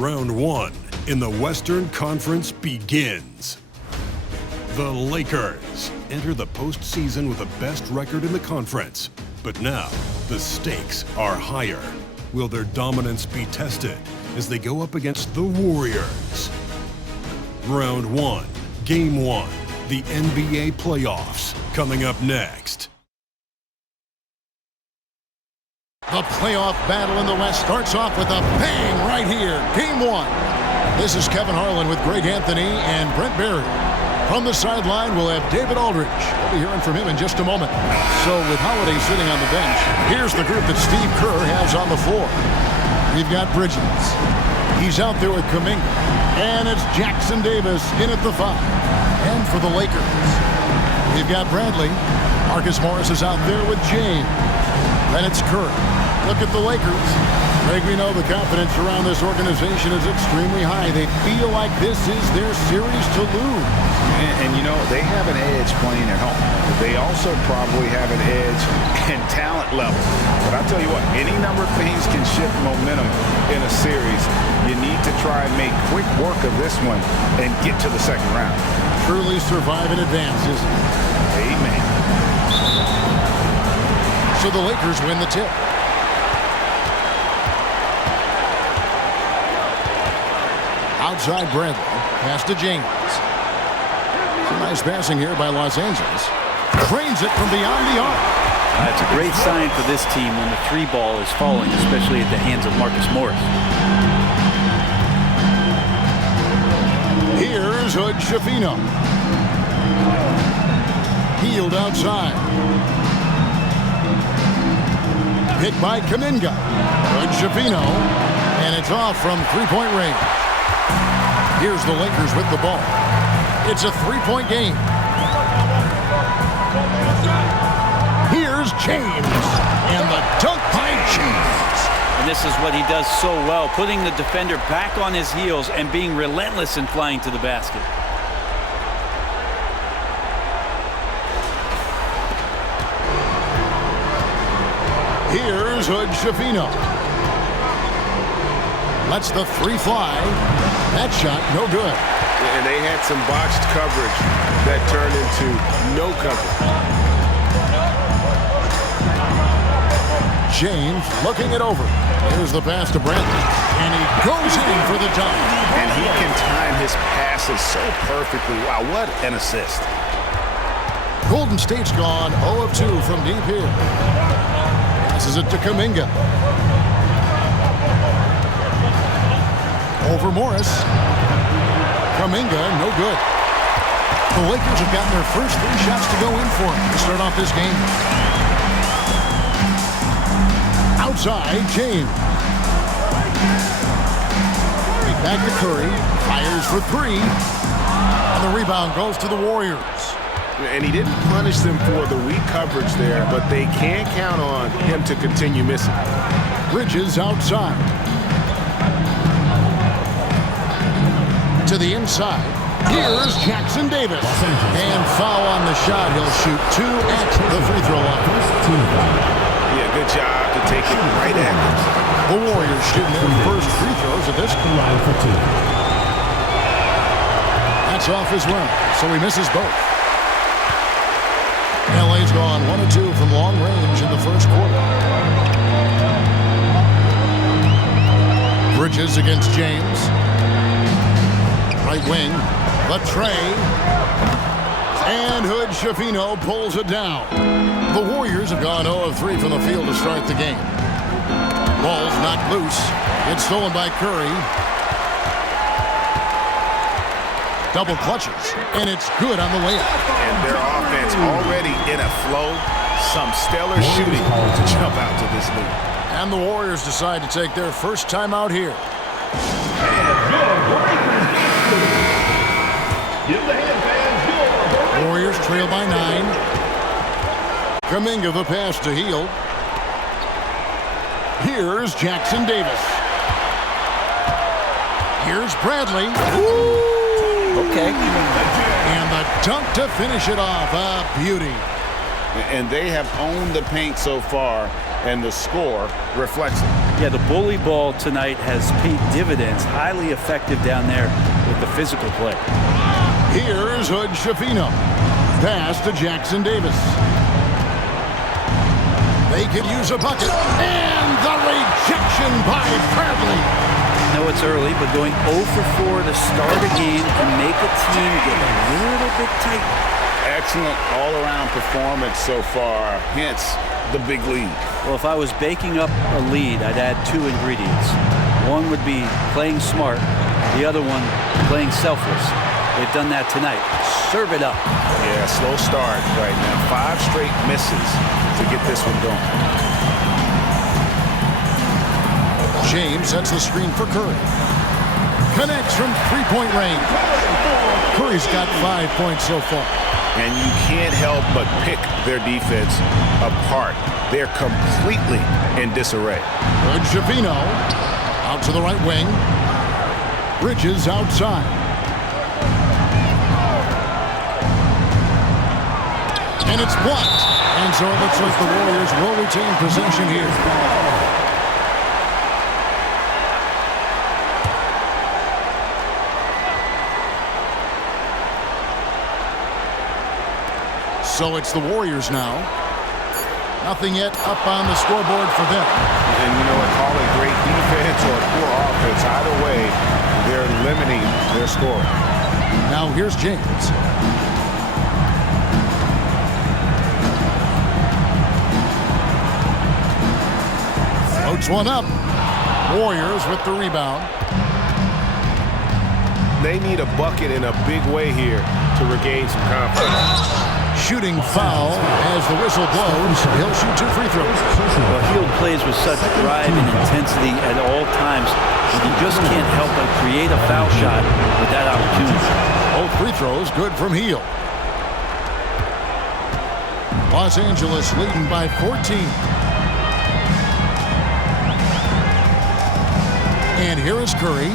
Round one in the Western Conference begins. The Lakers enter the postseason with the best record in the conference. But now, the stakes are higher. Will their dominance be tested as they go up against the Warriors? Round one, Game 1, the NBA playoffs, coming up next. The playoff battle in the West starts off with a bang right here. Game 1. This is Kevin Harlan with Greg Anthony and Brent Barry. From the sideline, we'll have David Aldridge. We'll be hearing from him in just a moment. So with Holiday sitting on the bench, here's the group that Steve Kerr has on the floor. We've got Bridges. He's out there with Kuminga. And it's Jackson Davis in at the 5. And for the Lakers, we've got Bradley. Marcus Morris is out there with James. Then it's Curry. Look at the Lakers. Greg, we know the confidence around this organization is extremely high. They feel like this is their series to lose. And you know, they have an edge playing at home. They also probably have an edge in talent level. But I'll tell you what, any number of things can shift momentum in a series. You need to try and make quick work of this one and get to the second round. Truly survive and advance, isn't it? Amen. So the Lakers win the tip. Outside Bradley. Pass to James. Some nice passing here by Los Angeles. Trains it from beyond the arc. It's a great sign for this team when the 3 ball is falling, especially at the hands of Marcus Morris. Here's Hood Schifino. Healed outside. Hit by Kuminga. Hood Schifino. And it's off from three-point range. Here's the Lakers with the ball. It's a 3-point game. Here's James. And the dunk by James. And this is what he does so well, putting the defender back on his heels and being relentless in flying to the basket. Here's Hood Schifino. Lets the 3 fly. That shot, no good. And they had some botched coverage that turned into no coverage. James looking it over. Here's the pass to Bradley. And he goes in for the dunk. And he can time his passes so perfectly. Wow, what an assist. Golden State's gone 0 of 2 from deep here. Passes it to Kuminga. Over Morris. Kuminga, no good. The Lakers have gotten their first 3 shots to go in for him to start off this game. Outside, James. Back to Curry. Fires for 3. And the rebound goes to the Warriors. And he didn't punish them for the weak coverage there, but they can't count on him to continue missing. Bridges outside. To the inside. Here's Jackson Davis. And foul on the shot. He'll shoot 2 at the free throw line. Yeah, good job to take it right at him. The Warriors shooting their first free throws at this line for 2. That's off as well, so he misses both. LA's gone 1 of 2 from long range in the first quarter. Bridges against James. Right wing, the tray. And Hood Schifino pulls it down. The Warriors have gone 0 of 3 from the field to start the game. Ball's knocked loose. It's stolen by Curry. Double clutches, and it's good on the layup. And their offense already in a flow. Some stellar shooting to jump out to this lead. And the Warriors decide to take their first time out here. Warriors trail by 9. Kuminga the pass to Hield. Here's Jackson Davis. Here's Bradley. Ooh! Okay. And the dunk to finish it off. A beauty. And they have owned the paint so far. and the score reflects it. Yeah, the bully ball tonight has paid dividends. Highly effective down there with the physical play. Here's Hood Schifino. Pass to Jackson Davis. They could use a bucket. And the rejection by Bradley. I know it's early, but going 0 for 4 to start a game and make a team get a little bit tight. Excellent all-around performance so far, hence the big lead. Well, if I was baking up a lead, I'd add 2 ingredients. One would be playing smart. The other one, playing selfless. They've done that tonight. Serve it up. Yeah, slow start right now. 5 straight misses to get this one going. James sets the screen for Curry. Connects from three-point range. Curry's got 5 points so far. And you can't help but pick their defense apart. They're completely in disarray. Good Schifino. Out to the right wing. Bridges outside. And it's blocked. And so it looks like the Warriors will retain possession here. So it's the Warriors now. Nothing yet up on the scoreboard for them. And you know what, call it great defense or poor offense. Either way, they're limiting their scoring. Now here's James. Floats one up. Warriors with the rebound. They need a bucket in a big way here to regain some confidence. Shooting foul as the whistle blows. He'll shoot 2 free throws. Well, Hield plays with such drive and intensity at all times that you just can't help but create a foul shot with that opportunity. Both free throws good from Hield. Los Angeles leading by 14. And here is Curry.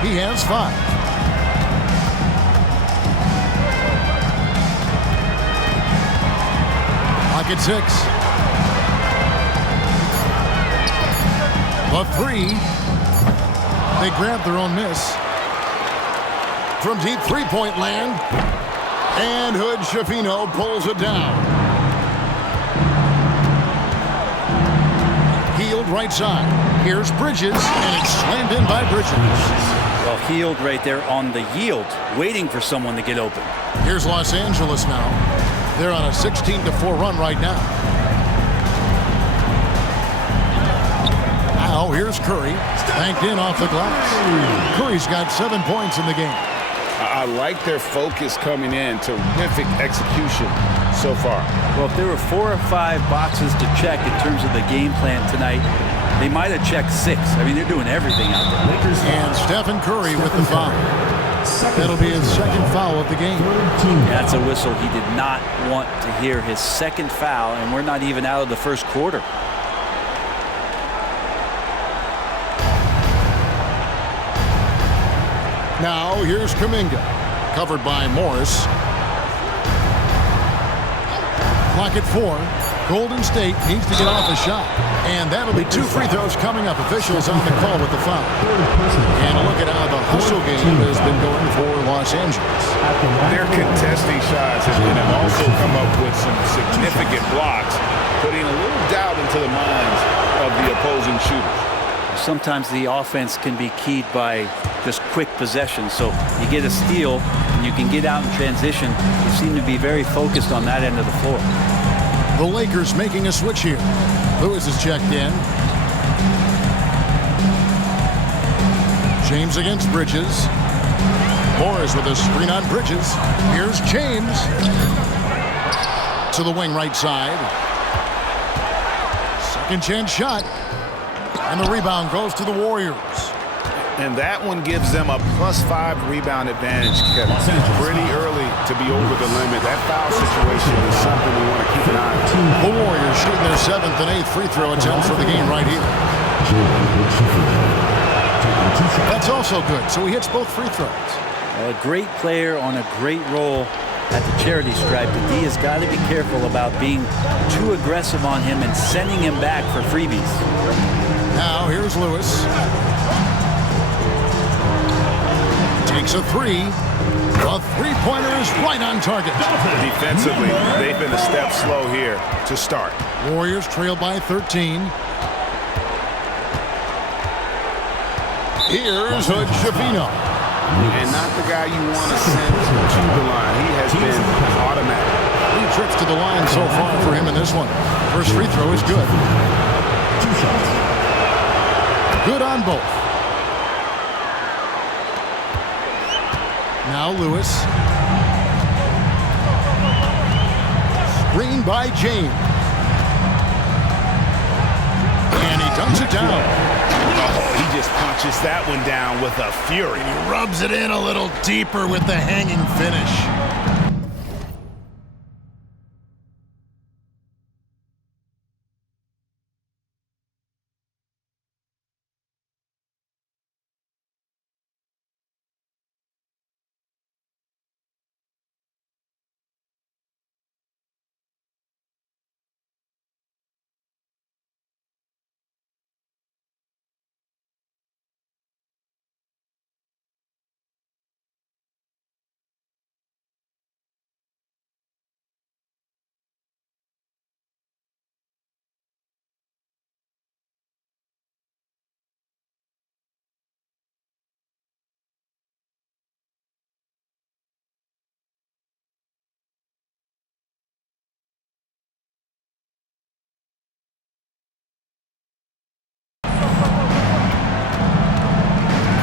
He has 5. At 6. The 3. They grab their own miss. From deep three-point land. And Hood Schifino pulls it down. Hield right side. Here's Bridges, and it's slammed in by Bridges. Well, Hield right there on the yield, waiting for someone to get open. Here's Los Angeles now. They're on a 16-4 run right now. Now here's Curry. Banked in off the glass. Curry's got 7 points in the game. I like their focus coming in. Terrific execution so far. Well, if there were 4 or 5 boxes to check in terms of the game plan tonight, they might have checked 6. I mean, they're doing everything out there. And Stephen Curry with the foul. That'll be his second foul of the game. That's a whistle he did not want to hear. His second foul, and we're not even out of the first quarter. Now here's Kuminga. Covered by Morris. Clock at 4. Golden State needs to get off a shot. And that'll be 2 free throws coming up. Officials on the call with the foul. And a look at how the hustle game has been going for Los Angeles. They're contesting shots and have also come up with some significant blocks, putting a little doubt into the minds of the opposing shooters. Sometimes the offense can be keyed by just quick possession. So you get a steal and you can get out in transition. You seem to be very focused on that end of the floor. The Lakers making a switch here. Lewis is checked in. James against Bridges. Morris with a screen on Bridges. Here's James. To the wing right side. Second chance shot. And the rebound goes to the Warriors. And that one gives them a +5 rebound advantage, Kevin. Pretty early to be over the limit. That foul situation is something we want to keep an eye on. The Warriors shooting their 7th and 8th free throw attempts for the game right here. That's also good. So he hits both free throws. A great player on a great role. at the charity stripe, the D has got to be careful about being too aggressive on him and sending him back for freebies. Now here's Lewis. Takes a three. The three-pointer is right on target. Defensively, they've been a step slow here to start. Warriors trail by 13. Here's Hood Schifino. And not the guy you want to send to the line. He has been automatic. 3 trips to the line so far for him in this one. First free throw is good. 2 shots. Good on both. Now Lewis. Screen by James. And he dumps it down. Oh, he just punches that one down with a fury. He rubs it in a little deeper with the hanging finish.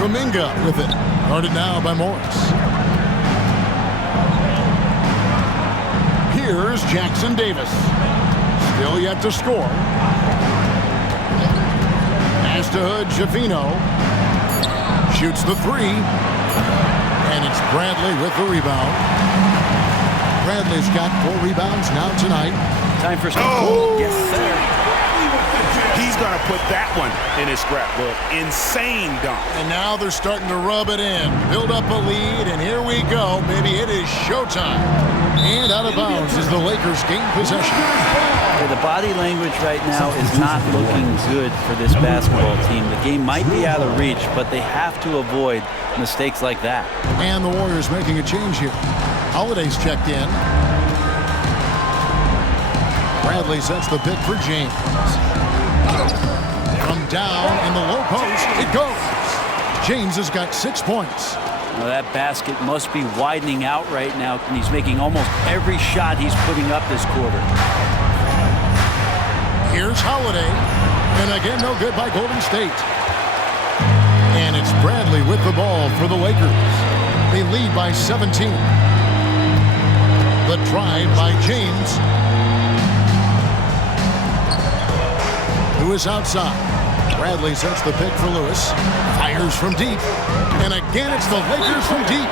Kuminga with it. Guarded now by Morris. Here's Jackson Davis. Still yet to score. Pass to Hood Schifino. Shoots the three. And it's Bradley with the rebound. Bradley's got 4 rebounds now tonight. Time for some. Oh, yes, sir. He's going to put that one in his scrapbook. Insane dunk. And now they're starting to rub it in. Build up a lead, and here we go. Baby, it is showtime. And out of bounds as the Lakers gain possession. Yeah, the body language right now is not looking good for this basketball team. The game might be out of reach, but they have to avoid mistakes like that. And the Warriors making a change here. Holiday's checked in. Bradley sets the pick for James. From down in the low post, it goes. James has got 6 points. Well, that basket must be widening out right now, and he's making almost every shot he's putting up this quarter. Here's Holiday, and again, no good by Golden State. And it's Bradley with the ball for the Lakers. They lead by 17. The drive by James, who is outside. Bradley sets the pick for Lewis. Fires from deep. And again, it's the Lakers from deep.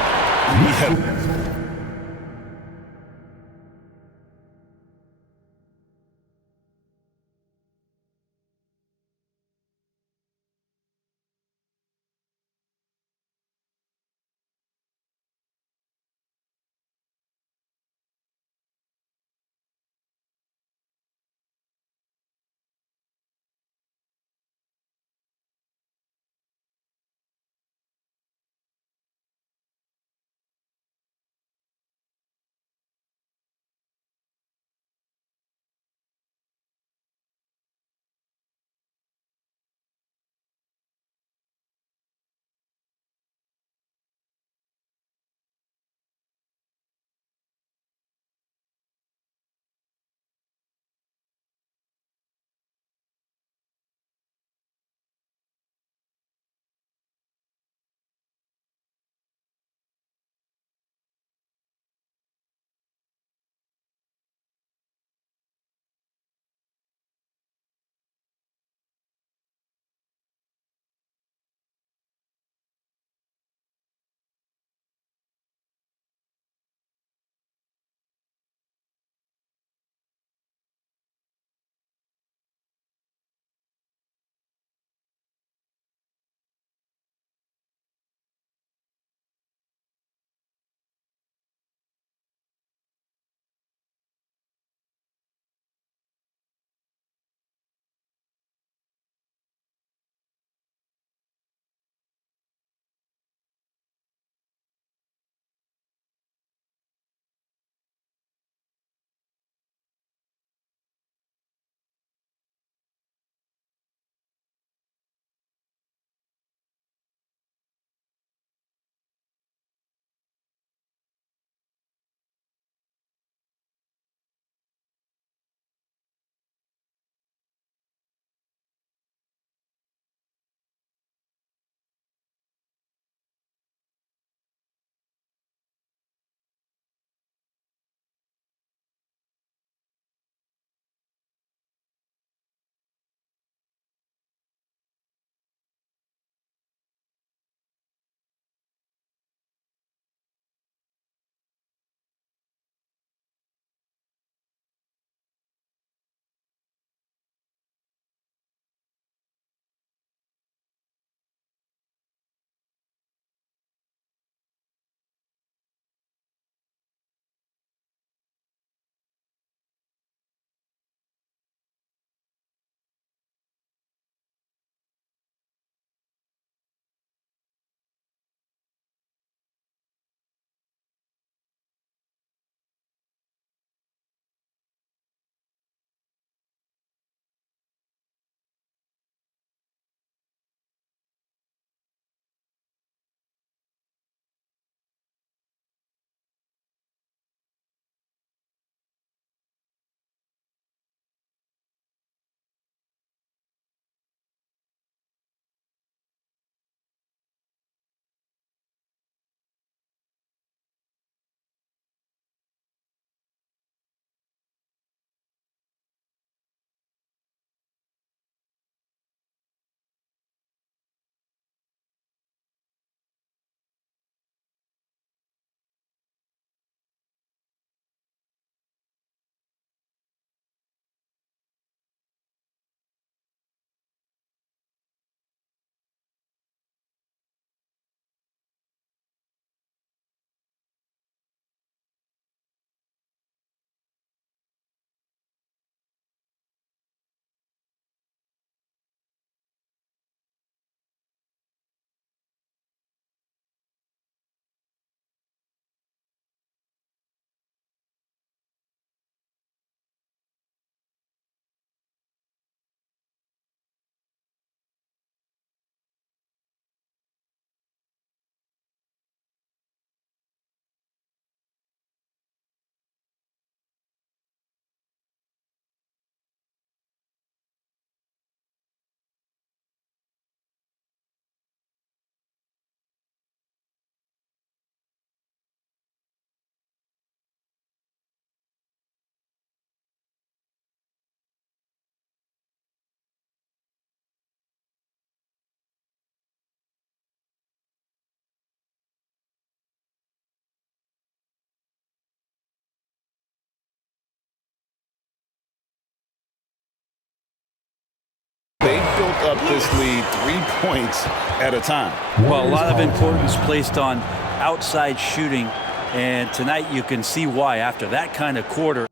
up this lead 3 points at a time. Well, a lot of importance placed on outside shooting, and tonight you can see why after that kind of quarter,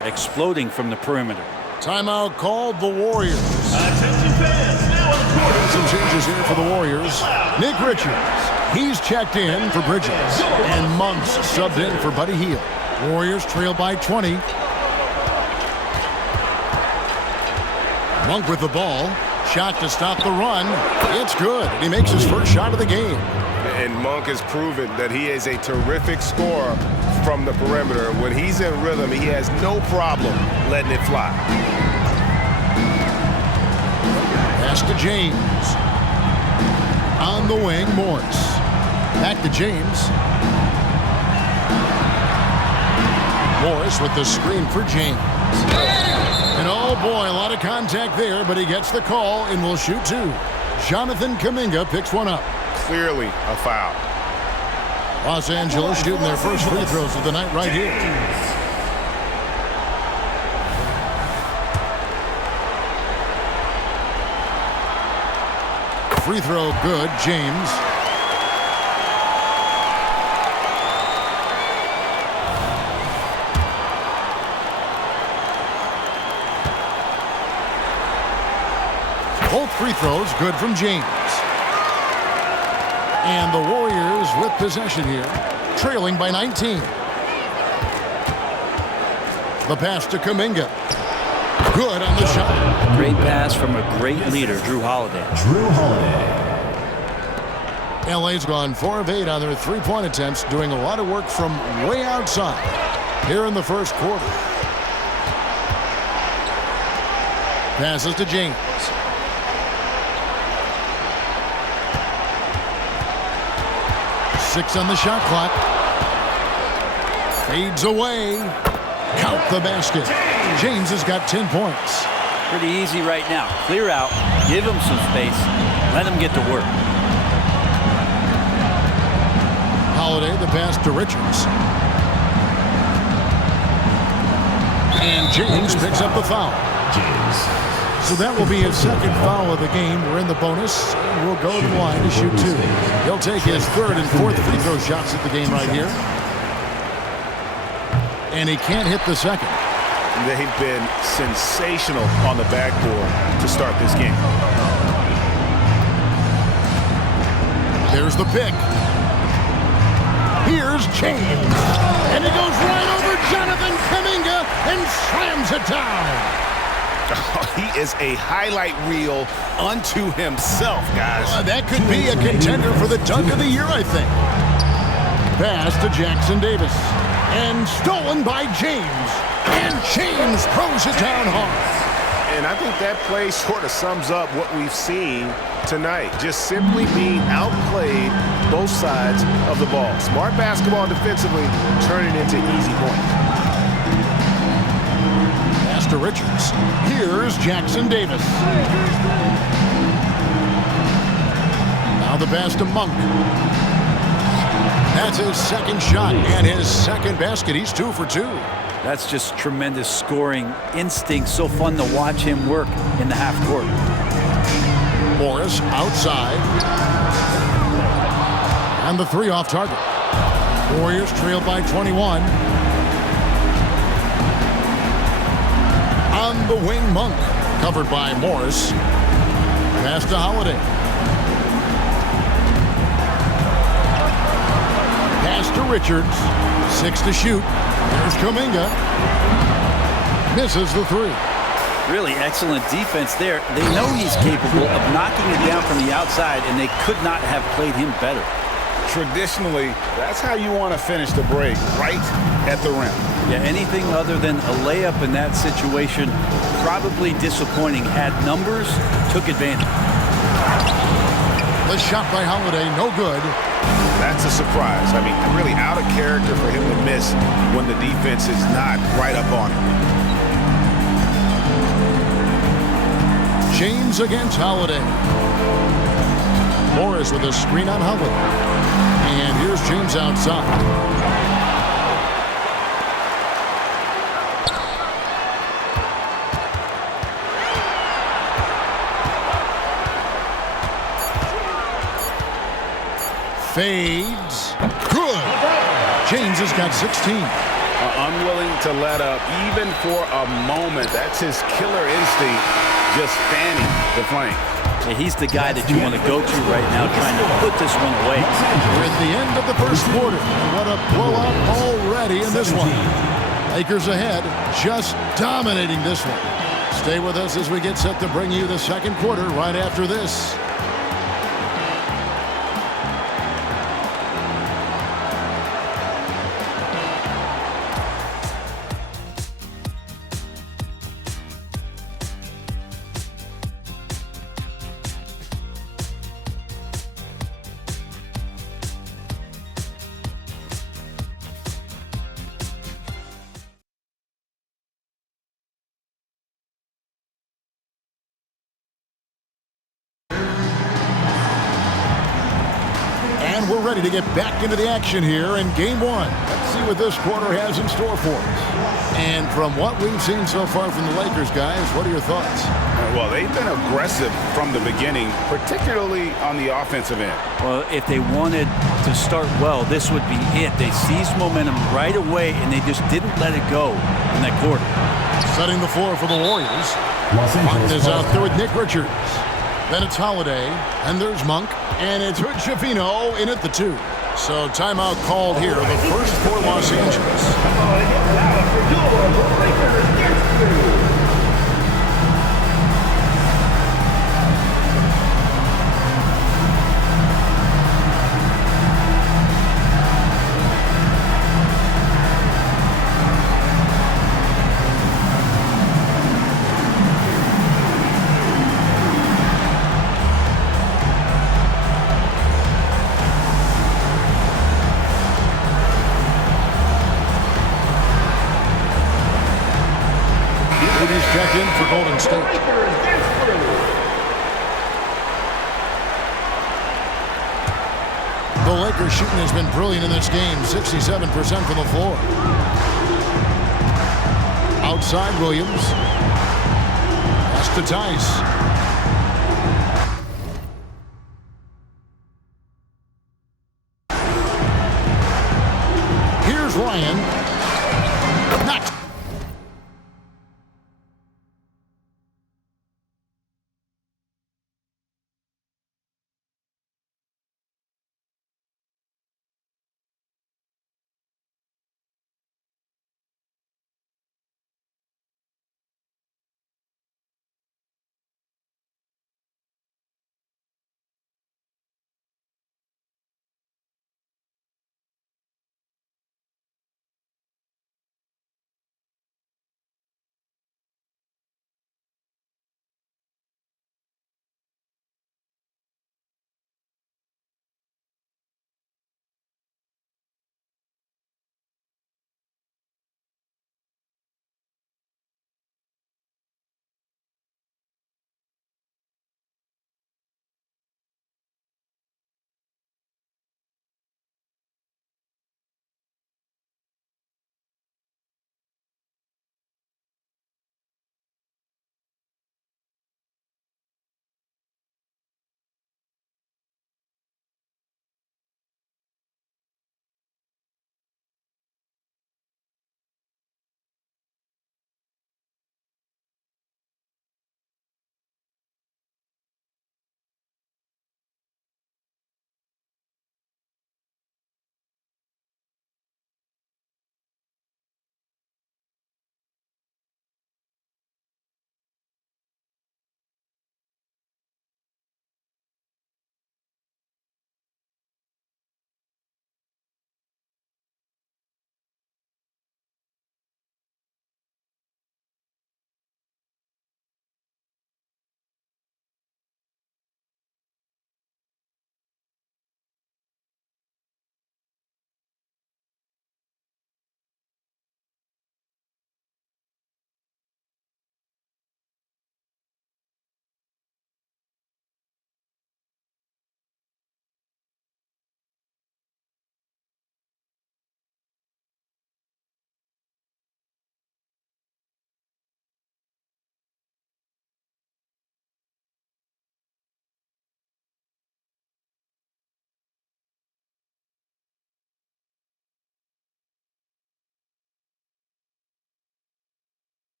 exploding from the perimeter. Timeout called the Warriors. Some changes here for the Warriors. Nick Richards, he's checked in for Bridges. And Monk's subbed in for Buddy Hield. Warriors trail by 20. Monk with the ball. Shot to stop the run. It's good. He makes his first shot of the game. And Monk has proven that he is a terrific scorer from the perimeter. When he's in rhythm, he has no problem letting it fly. Pass to James. On the wing, Morris. Back to James. Morris with the screen for James. And oh boy, a lot of contact there, but he gets the call and will shoot two. Jonathan Kuminga picks one up. Clearly a foul. Los Angeles shooting their first free throws of the night right here. Free throw good, James. Both free throws good from James. And the Warriors with possession here, trailing by 19. The pass to Kuminga. Good on the shot. Great pass from a great leader, Jrue Holiday. Jrue Holiday. LA's gone 4 of 8 on their three-point attempts, doing a lot of work from way outside here in the first quarter. Passes to James. Six on the shot clock. Fades away. Count the basket. James has got 10 points. Pretty easy right now. Clear out, give him some space, let him get to work. Holiday, the pass to Richards. And James picks up the foul. James. So that will be his second foul of the game. We're in the bonus. We'll go to the line to shoot two. He'll take his third and fourth free throw shots at the game right here. And he can't hit the second. They've been sensational on the backboard to start this game. There's the pick. Here's James. And he goes right over Jonathan Kuminga and slams it down. He is a highlight reel unto himself, guys. That could be a contender for the dunk of the year, I think. Pass to Jackson Davis. And stolen by James. And James throws it down hard. And I think that play sort of sums up what we've seen tonight. Just simply being outplayed both sides of the ball. Smart basketball defensively, turning into easy points. Pass to Richards. Here's Jackson Davis. Now the pass to Monk. That's his second shot and his second basket. He's 2 for 2. That's just tremendous scoring instinct. So fun to watch him work in the half court. Morris outside. And the three off target. Warriors trail by 21. On the wing, Monk. Covered by Morris. Pass to Holiday. Pass to Richards. 6 to shoot. There's Kuminga. Misses the three. Really excellent defense there. They know he's capable of knocking it down from the outside, and they could not have played him better. Traditionally, that's how you want to finish the break, right at the rim. Yeah, anything other than a layup in that situation, probably disappointing. Had numbers, took advantage. The shot by Holiday, no good. That's a surprise. I mean, really out of character for him to miss when the defense is not right up on him. James against Holiday. Morris with a screen on Holiday. And here's James outside. Fades. Good. James has got 16. Unwilling to let up even for a moment. That's his killer instinct, just fanning the flank. Yeah, he's the guy that you want to go to right now, trying to put this one away. We're at the end of the first quarter. What a blowout already in this one. Lakers ahead, just dominating this one. Stay with us as we get set to bring you the second quarter right after this. And we're ready to get back into the action here in game one. Let's see what this quarter has in store for us. And from what we've seen so far from the Lakers, guys, what are your thoughts? Well, they've been aggressive from the beginning, particularly on the offensive end. Well, if they wanted to start well, this would be it. They seized momentum right away, and they just didn't let it go in that quarter. Setting the floor for the Warriors. Monk is out there with Nick Richards. Then it's Holiday, and there's Monk, and it's Hood-Schifino in at the 2. So timeout called here, the first for Los Angeles. Check in for Golden State. The Lakers shooting has been brilliant in this game, 67% from the floor. Outside Williams. Pass to Tice.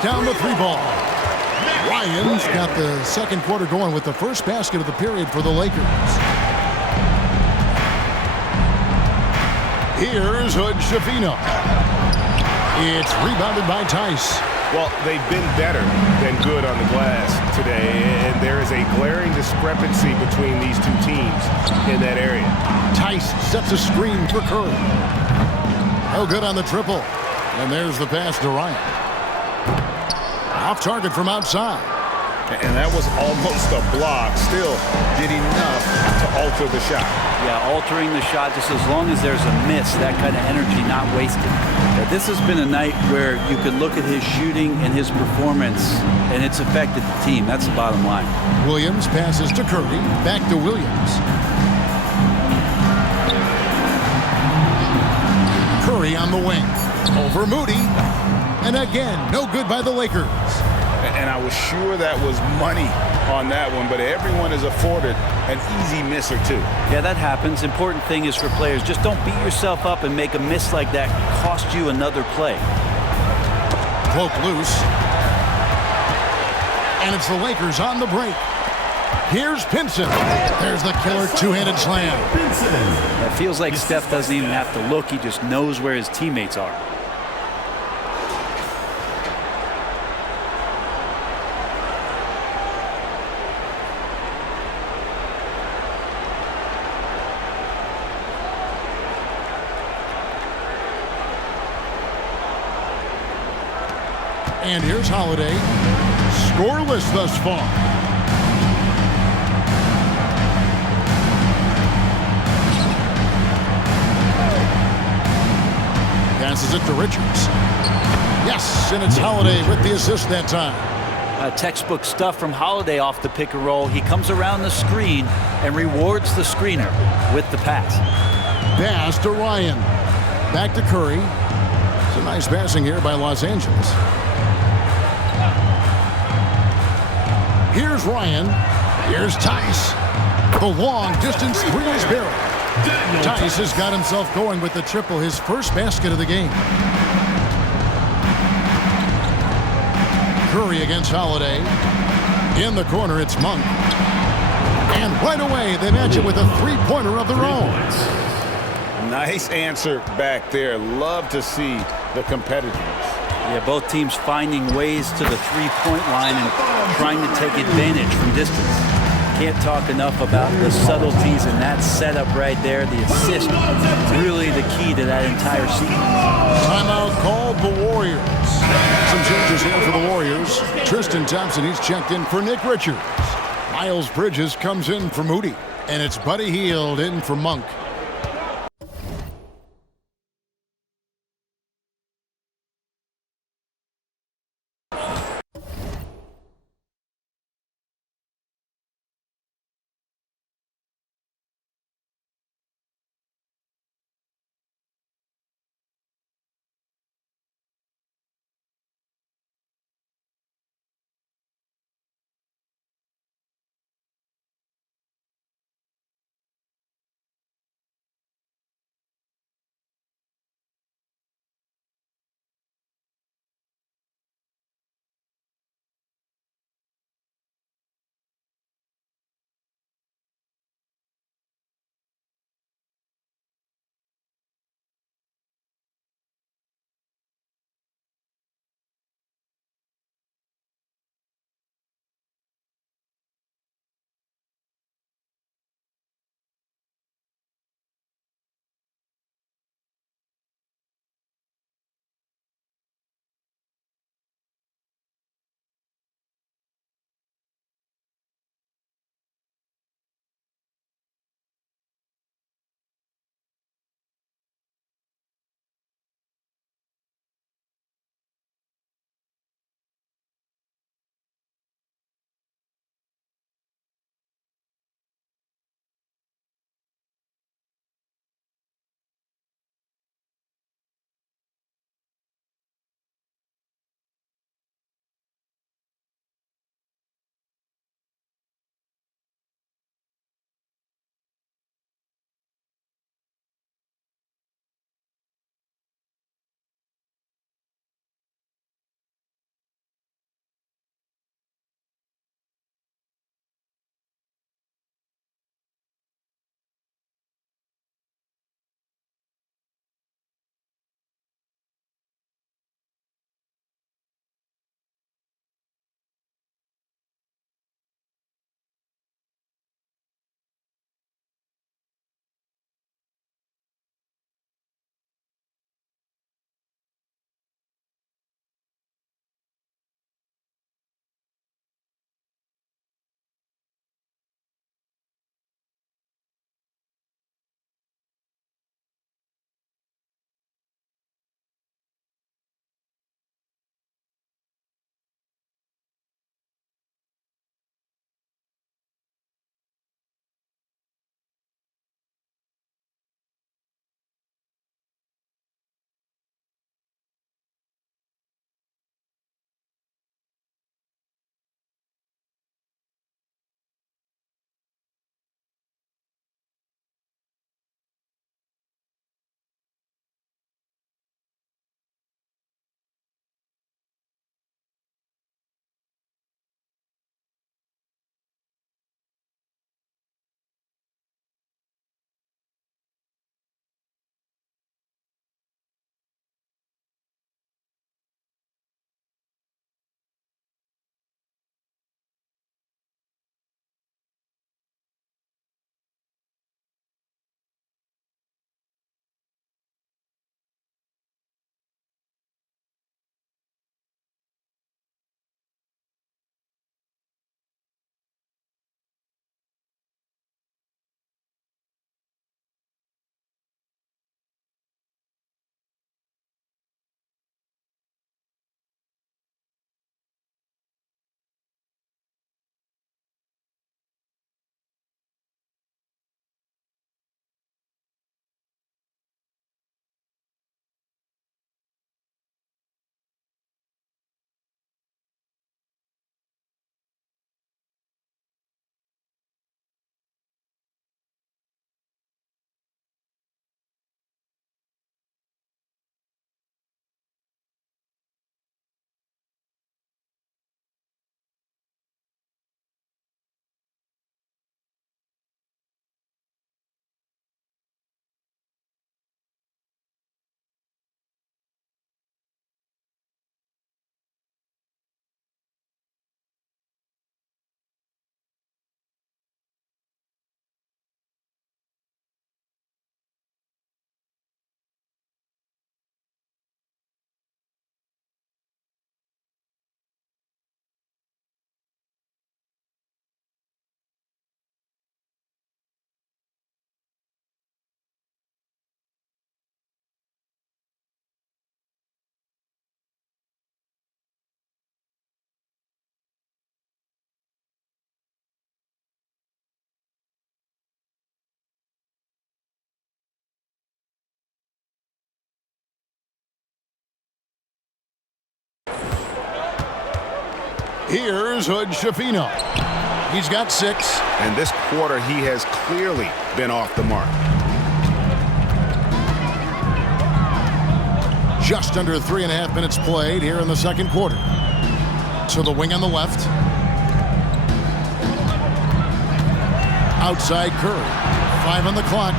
Down the three ball. Ryan's got the second quarter going with the first basket of the period for the Lakers. Here's Hood Schifino. It's rebounded by Tice. Well, they've been better than good on the glass today, and there is a glaring discrepancy between these two teams in that area. Tice sets a screen for Curry. No good on the triple. And there's the pass to Ryan. Off target from outside. And that was almost a block. Still did enough to alter the shot. Yeah, altering the shot just as long as there's a miss, that kind of energy not wasted. This has been a night where you could look at his shooting and his performance, and it's affected the team. That's the bottom line. Williams passes to Curry. Back to Williams. Curry on the wing. Over Moody. And again, no good by the Lakers. And I was sure that was money on that one, but everyone is afforded an easy miss or two. Yeah, that happens. Important thing is for players, just don't beat yourself up and make a miss like that cost you another play. Poke loose. And it's the Lakers on the break. Here's Pinson. There's the killer two-handed slam. It feels like Steph doesn't even have to look. He just knows where his teammates are. And here's Holiday. Scoreless thus far. Passes it to Richards. Yes, and it's Holiday with the assist that time. Textbook stuff from Holiday off the pick and roll. He comes around the screen and rewards the screener with the pass. Pass to Ryan. Back to Curry. It's a nice passing here by Los Angeles. Here's Ryan. Here's Tice. The long distance three is buried. Tice has got himself going with the triple, his first basket of the game. Curry against Holiday. In the corner, it's Monk. And right away, they match it with a three-pointer of their own. Nice answer back there. Love to see the competitiveness. Yeah, both teams finding ways to the three-point line and trying to take advantage from distance. Can't talk enough about the subtleties in that setup right there. The assist, really the key to that entire sequence. Timeout called the Warriors. Some changes here for the Warriors. Tristan Thompson, he's checked in for Nick Richards. Miles Bridges comes in for Moody. And it's Buddy Hield in for Monk. Here's Hood Schifino. He's got 6. And this quarter, he has clearly been off the mark. Just under 3.5 minutes played here in the second quarter. To the wing on the left. Outside Curry. 5 on the clock.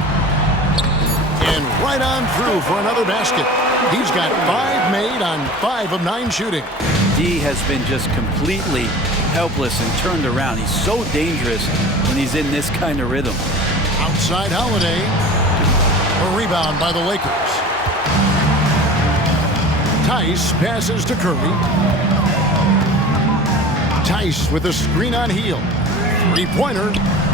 And right on through for another basket. He's got 5 made on 5 of 9 shooting. D has been just completely helpless and turned around. He's so dangerous when he's in this kind of rhythm. Outside Holiday. A rebound by the Lakers. Tice passes to Curry. Tice with a screen on Hield. 3-pointer.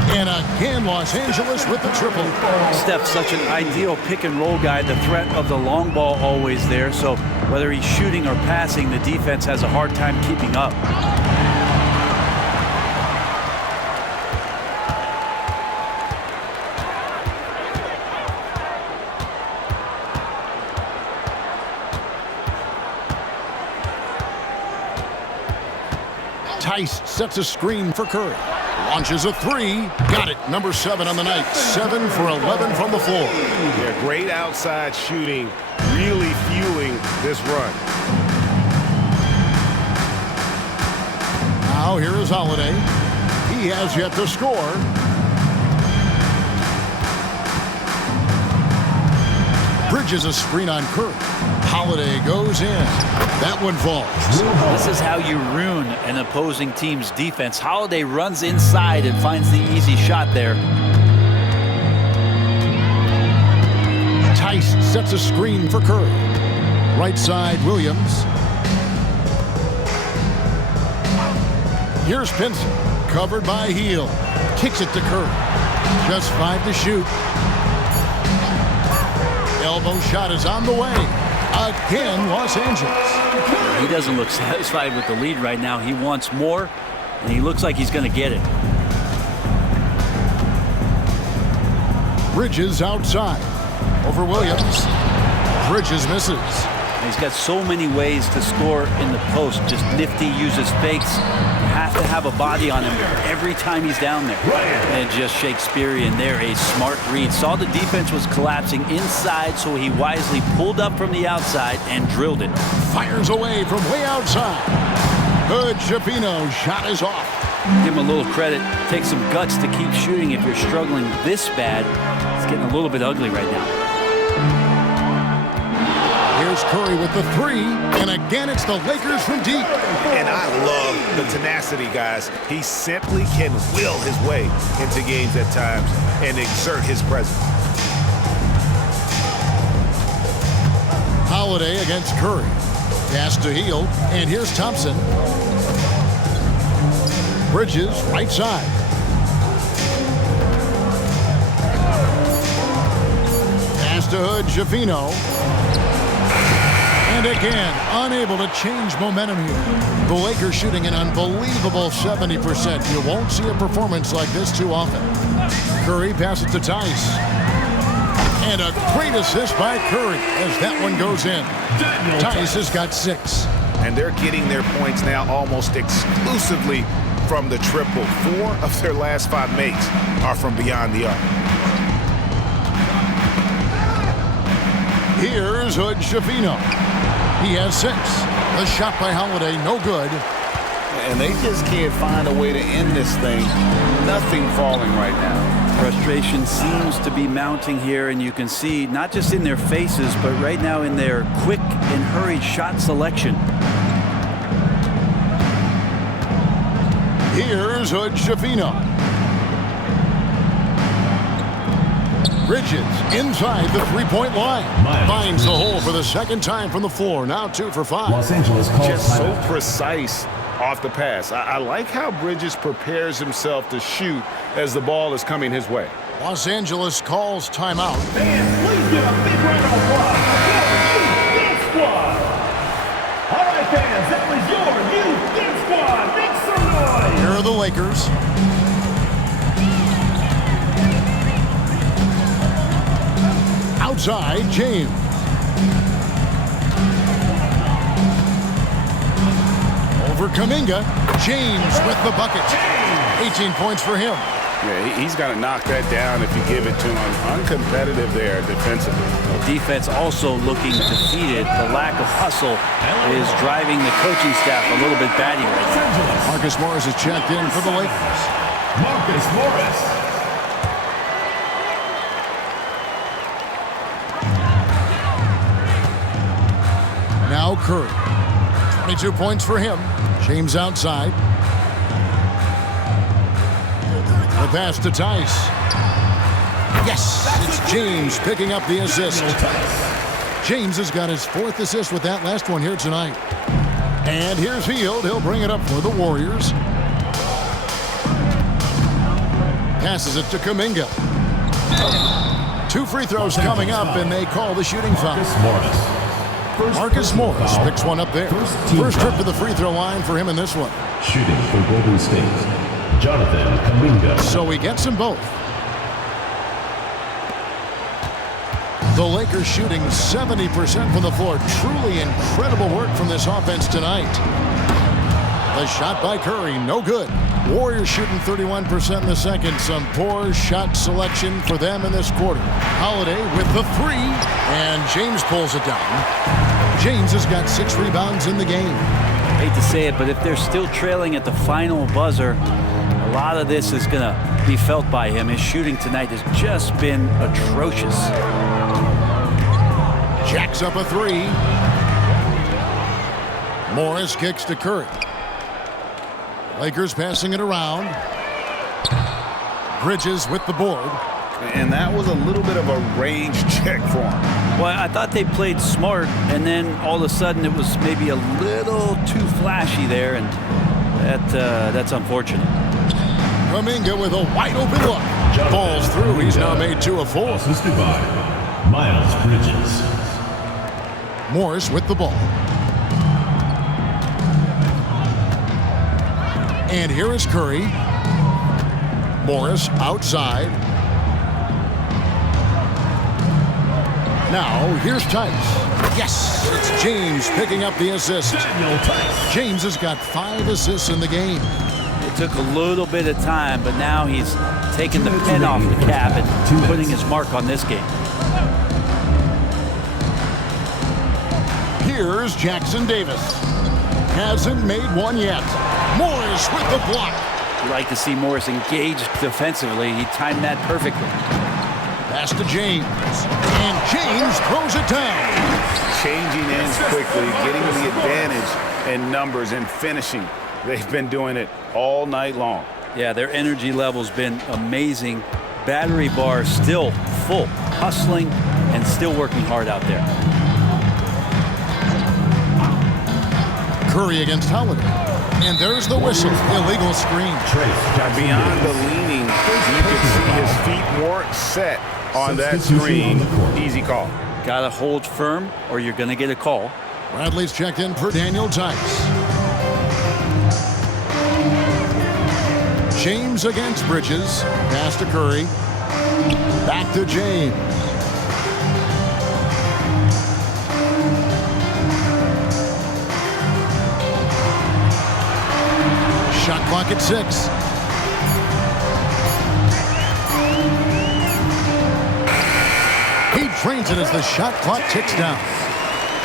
And again, Los Angeles with the triple. Steph's such an ideal pick-and-roll guy. The threat of the long ball always there. So whether he's shooting or passing, the defense has a hard time keeping up. Tice sets a screen for Curry. Launches a 3. Got it. Number 7 on the night. 7 for 11 from the floor. Yeah, great outside shooting, really fueling this run. Now here is Holiday. He has yet to score. Bridges a screen on Curry. Holiday goes in. That one falls. This is how you ruin an opposing team's defense. Holiday runs inside and finds the easy shot there. Tice sets a screen for Curry. Right side, Williams. Here's Pinson. Covered by Hield. Kicks it to Curry. Just 5 to shoot. Elbow shot is on the way. Again, Los Angeles. He doesn't look satisfied with the lead right now. He wants more, and he looks like he's going to get it. Bridges outside. Over Williams. Bridges misses. He's got so many ways to score in the post. Just nifty, uses fakes. You have to have a body on him every time he's down there. And just Shakespearean there, a smart read. Saw the defense was collapsing inside, so he wisely pulled up from the outside and drilled it. Fires away from way outside. Hood Schifino. Shot is off. Give him a little credit. Take some guts to keep shooting if you're struggling this bad. It's getting a little bit ugly right now. Here's Curry with the 3, and again it's the Lakers from deep. And I love the tenacity, guys. He simply can will his way into games at times and exert his presence. Holiday against Curry. Pass to Hield, and here's Thompson. Bridges, right side. Pass to Hood Schifino. And again, unable to change momentum here. The Lakers shooting an unbelievable 70%. You won't see a performance like this too often. Curry passes to Tice. And a great assist by Curry as that one goes in. Tice has got 6. And they're getting their points now almost exclusively from the triple. 4 of their last 5 makes are from beyond the arc. Here's Hood Schifino. He has 6. The shot by Holiday, no good. And they just can't find a way to end this thing. Nothing falling right now. Frustration seems to be mounting here, and you can see not just in their faces, but right now in their quick and hurried shot selection. Here's Hood Schifino. Bridges inside the 3-point line. Finds the hole for the second time from the floor. Now 2 for 5. Los Angeles calls Just so timeout. precise off the pass. I like how Bridges prepares himself to shoot as the ball is coming his way. Los Angeles calls timeout. Fans, please give a big round of applause for your Youth Squad. All right, fans, that was your Youth Squad. Make some noise. Here are the Lakers. Outside, James. Over Kuminga. James with the bucket. 18 points for him. Yeah, he's got to knock that down if you give it to him. Uncompetitive there defensively. Defense also looking defeated. The lack of hustle is driving the coaching staff a little bit batty right now. Marcus Morris is checked in for the Lakers. Marcus Morris. Now Curry. 22 points for him. James outside. The pass to Tice. Yes, it's James picking up the assist. James has got his 4th assist with that last one here tonight. And here's Hield. He'll bring it up for the Warriors. Passes it to Kuminga. 2 free throws coming up, and they call the shooting foul. Marcus Morris picks one up there. First trip to the free throw line for him in this one. Shooting for Golden State, Jonathan Kuminga. So he gets them both. The Lakers shooting 70% from the floor. Truly incredible work from this offense tonight. The shot by Curry, no good. Warriors shooting 31% in the second. Some poor shot selection for them in this quarter. Holiday with the 3, and James pulls it down. James has got 6 rebounds in the game. Hate to say it, but if they're still trailing at the final buzzer, a lot of this is going to be felt by him. His shooting tonight has just been atrocious. Jacks up a 3. Morris kicks to Curry. Lakers passing it around. Bridges with the board. And that was a little bit of a range check for him. Well, I thought they played smart, and then all of a sudden it was maybe a little too flashy there, and that's unfortunate. Kuminga with a wide open look. Falls through. He's now made 2 of 4. Assisted by Miles Bridges. Morris with the ball. And here is Curry. Morris outside. Now here's Tice. Yes, it's James picking up the assist. James has got 5 assists in the game. It took a little bit of time, but now he's taking the pen off the cap and putting his mark on this game. Here's Jackson Davis. Hasn't made one yet. Morris with the block. You like to see Morris engaged defensively. He timed that perfectly. Pass to James. And James throws it down. Changing ends quickly, getting the advantage in numbers and finishing. They've been doing it all night long. Yeah, their energy level's been amazing. Battery bar still full, hustling and still working hard out there. Curry against Holiday. And there's the whistle. Illegal screen. Beyond the leaning, you can see his feet more set on that screen. Easy call. Got to hold firm or you're going to get a call. Bradley's checked in for Daniel Tice. James against Bridges. Pass to Curry. Back to James. Shot clock at 6. He drains it as the shot clock ticks down.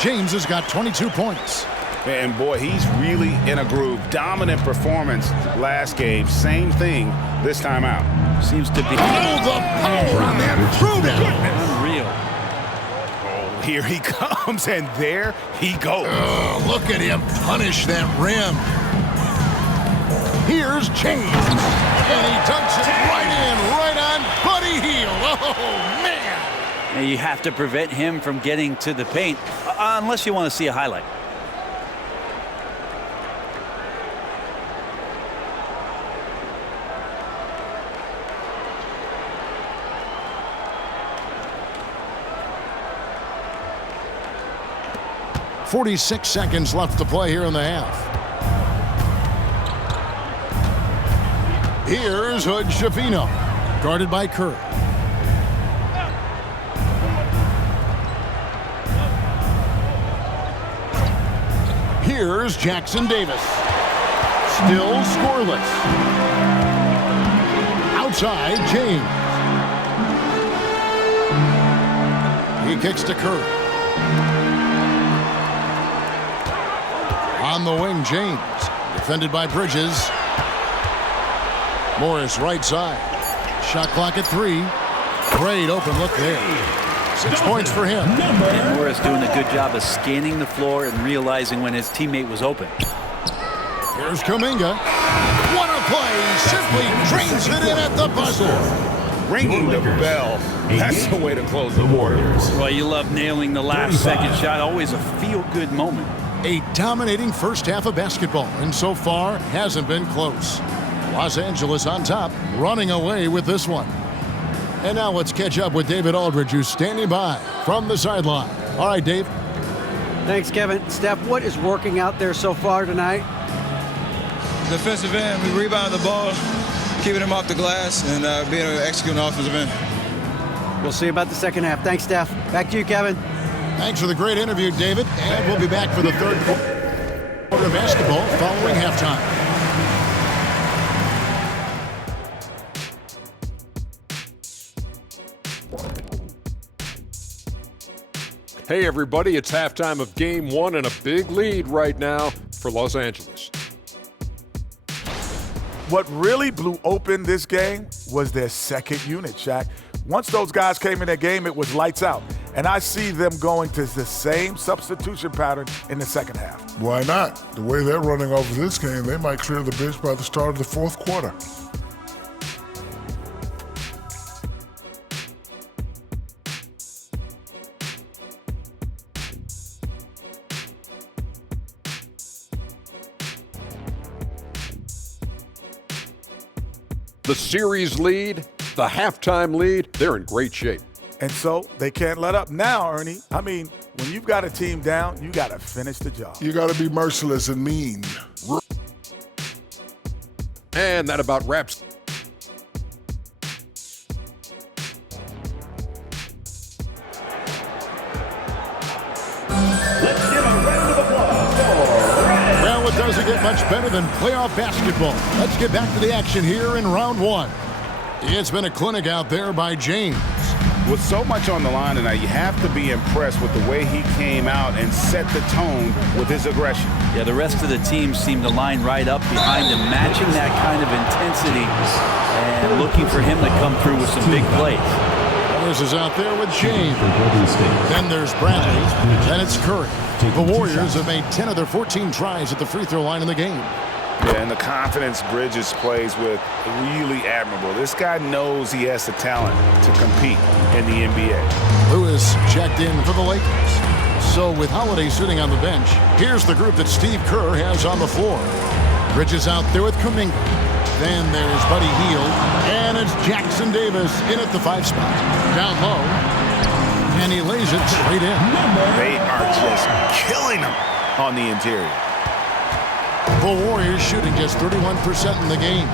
James has got 22 points. And boy, he's really in a groove. Dominant performance last game. Same thing this time out. Seems to be Oh, the power on that throwdown. unreal. Oh, here he comes, and there he goes. Oh, look at him punish that rim. Here's James. And he dunks it right on Buddy Hield. Oh, man. And you have to prevent him from getting to the paint unless you want to see a highlight. .46 seconds left to play here in the half. Here's Hood Schifino, guarded by Curry. Here's Jackson Davis. Still scoreless. Outside, James. He kicks to Curry. On the wing, James. Defended by Bridges. Morris right side. Shot clock at 3. Great open look there. 6 points for him. And Morris doing a good job of scanning the floor and realizing when his teammate was open. Here's Kuminga. What a play! Simply drains it in at the buzzer. Ringing the bell. That's the way to close the Warriors. Well, you love nailing the last second shot. Always a feel-good moment. A dominating first half of basketball, and so far hasn't been close. Los Angeles on top, running away with this one. And now let's catch up with David Aldridge, who's standing by from the sideline. All right, Dave. Thanks, Kevin. Steph, what is working out there so far tonight? Defensive end, we rebound the ball, keeping him off the glass, and being able to execute on offensive end. We'll see about the second half. Thanks, Steph. Back to you, Kevin. Thanks for the great interview, David. And we'll be back for the third quarter of basketball following halftime. Hey everybody, it's halftime of game 1 and a big lead right now for Los Angeles. What really blew open this game was their second unit, Shaq. Once those guys came in that game, it was lights out. And I see them going to the same substitution pattern in the second half. Why not? The way they're running off of this game, they might clear the bench by the start of the fourth quarter. The series lead, the halftime lead, they're in great shape. And so they can't let up now, Ernie. I mean, when you've got a team down, you got to finish the job. You got to be merciless and mean. And that about wraps. Let's give a round of applause for Red. Well, it doesn't get much better than playoff basketball. Let's get back to the action here in round 1. It's been a clinic out there by James. With so much on the line tonight, you have to be impressed with the way he came out and set the tone with his aggression. Yeah, the rest of the team seemed to line right up behind him, matching that kind of intensity and looking for him to come through with some big plays. Morris is out there with James. Then there's Bradley. Then it's Curry. The Warriors have made 10 of their 14 tries at the free throw line in the game. Yeah, and the confidence Bridges plays with, really admirable. This guy knows he has the talent to compete in the NBA. Lewis checked in for the Lakers. So with Holiday sitting on the bench, here's the group that Steve Kerr has on the floor. Bridges out there with Kuminga. Then there's Buddy Hield. And it's Jackson Davis in at the 5 spot. Down low. And he lays it straight in. They are just killing him on the interior. The Warriors shooting just 31% in the game.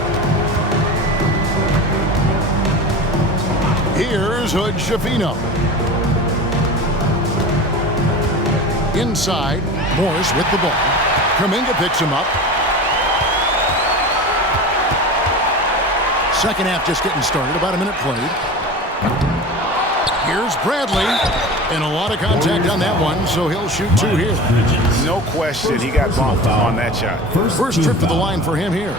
Here's Hood Schifino. Inside, Morris with the ball. Kuminga picks him up. Second half just getting started, about a minute played. Here's Bradley. And a lot of contact on that one, so he'll shoot 2 here. No question, he got bumped on that shot. First trip to the line for him here.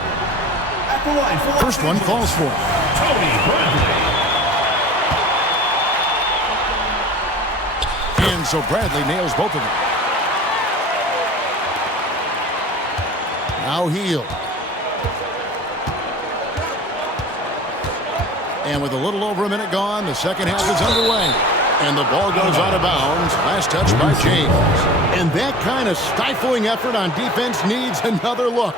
First one falls for him. Tony Bradley. And so Bradley nails both of them. Now Hield. And with a little over a minute gone, the second half is underway. And the ball goes out of bounds. Last touch by James. And that kind of stifling effort on defense needs another look.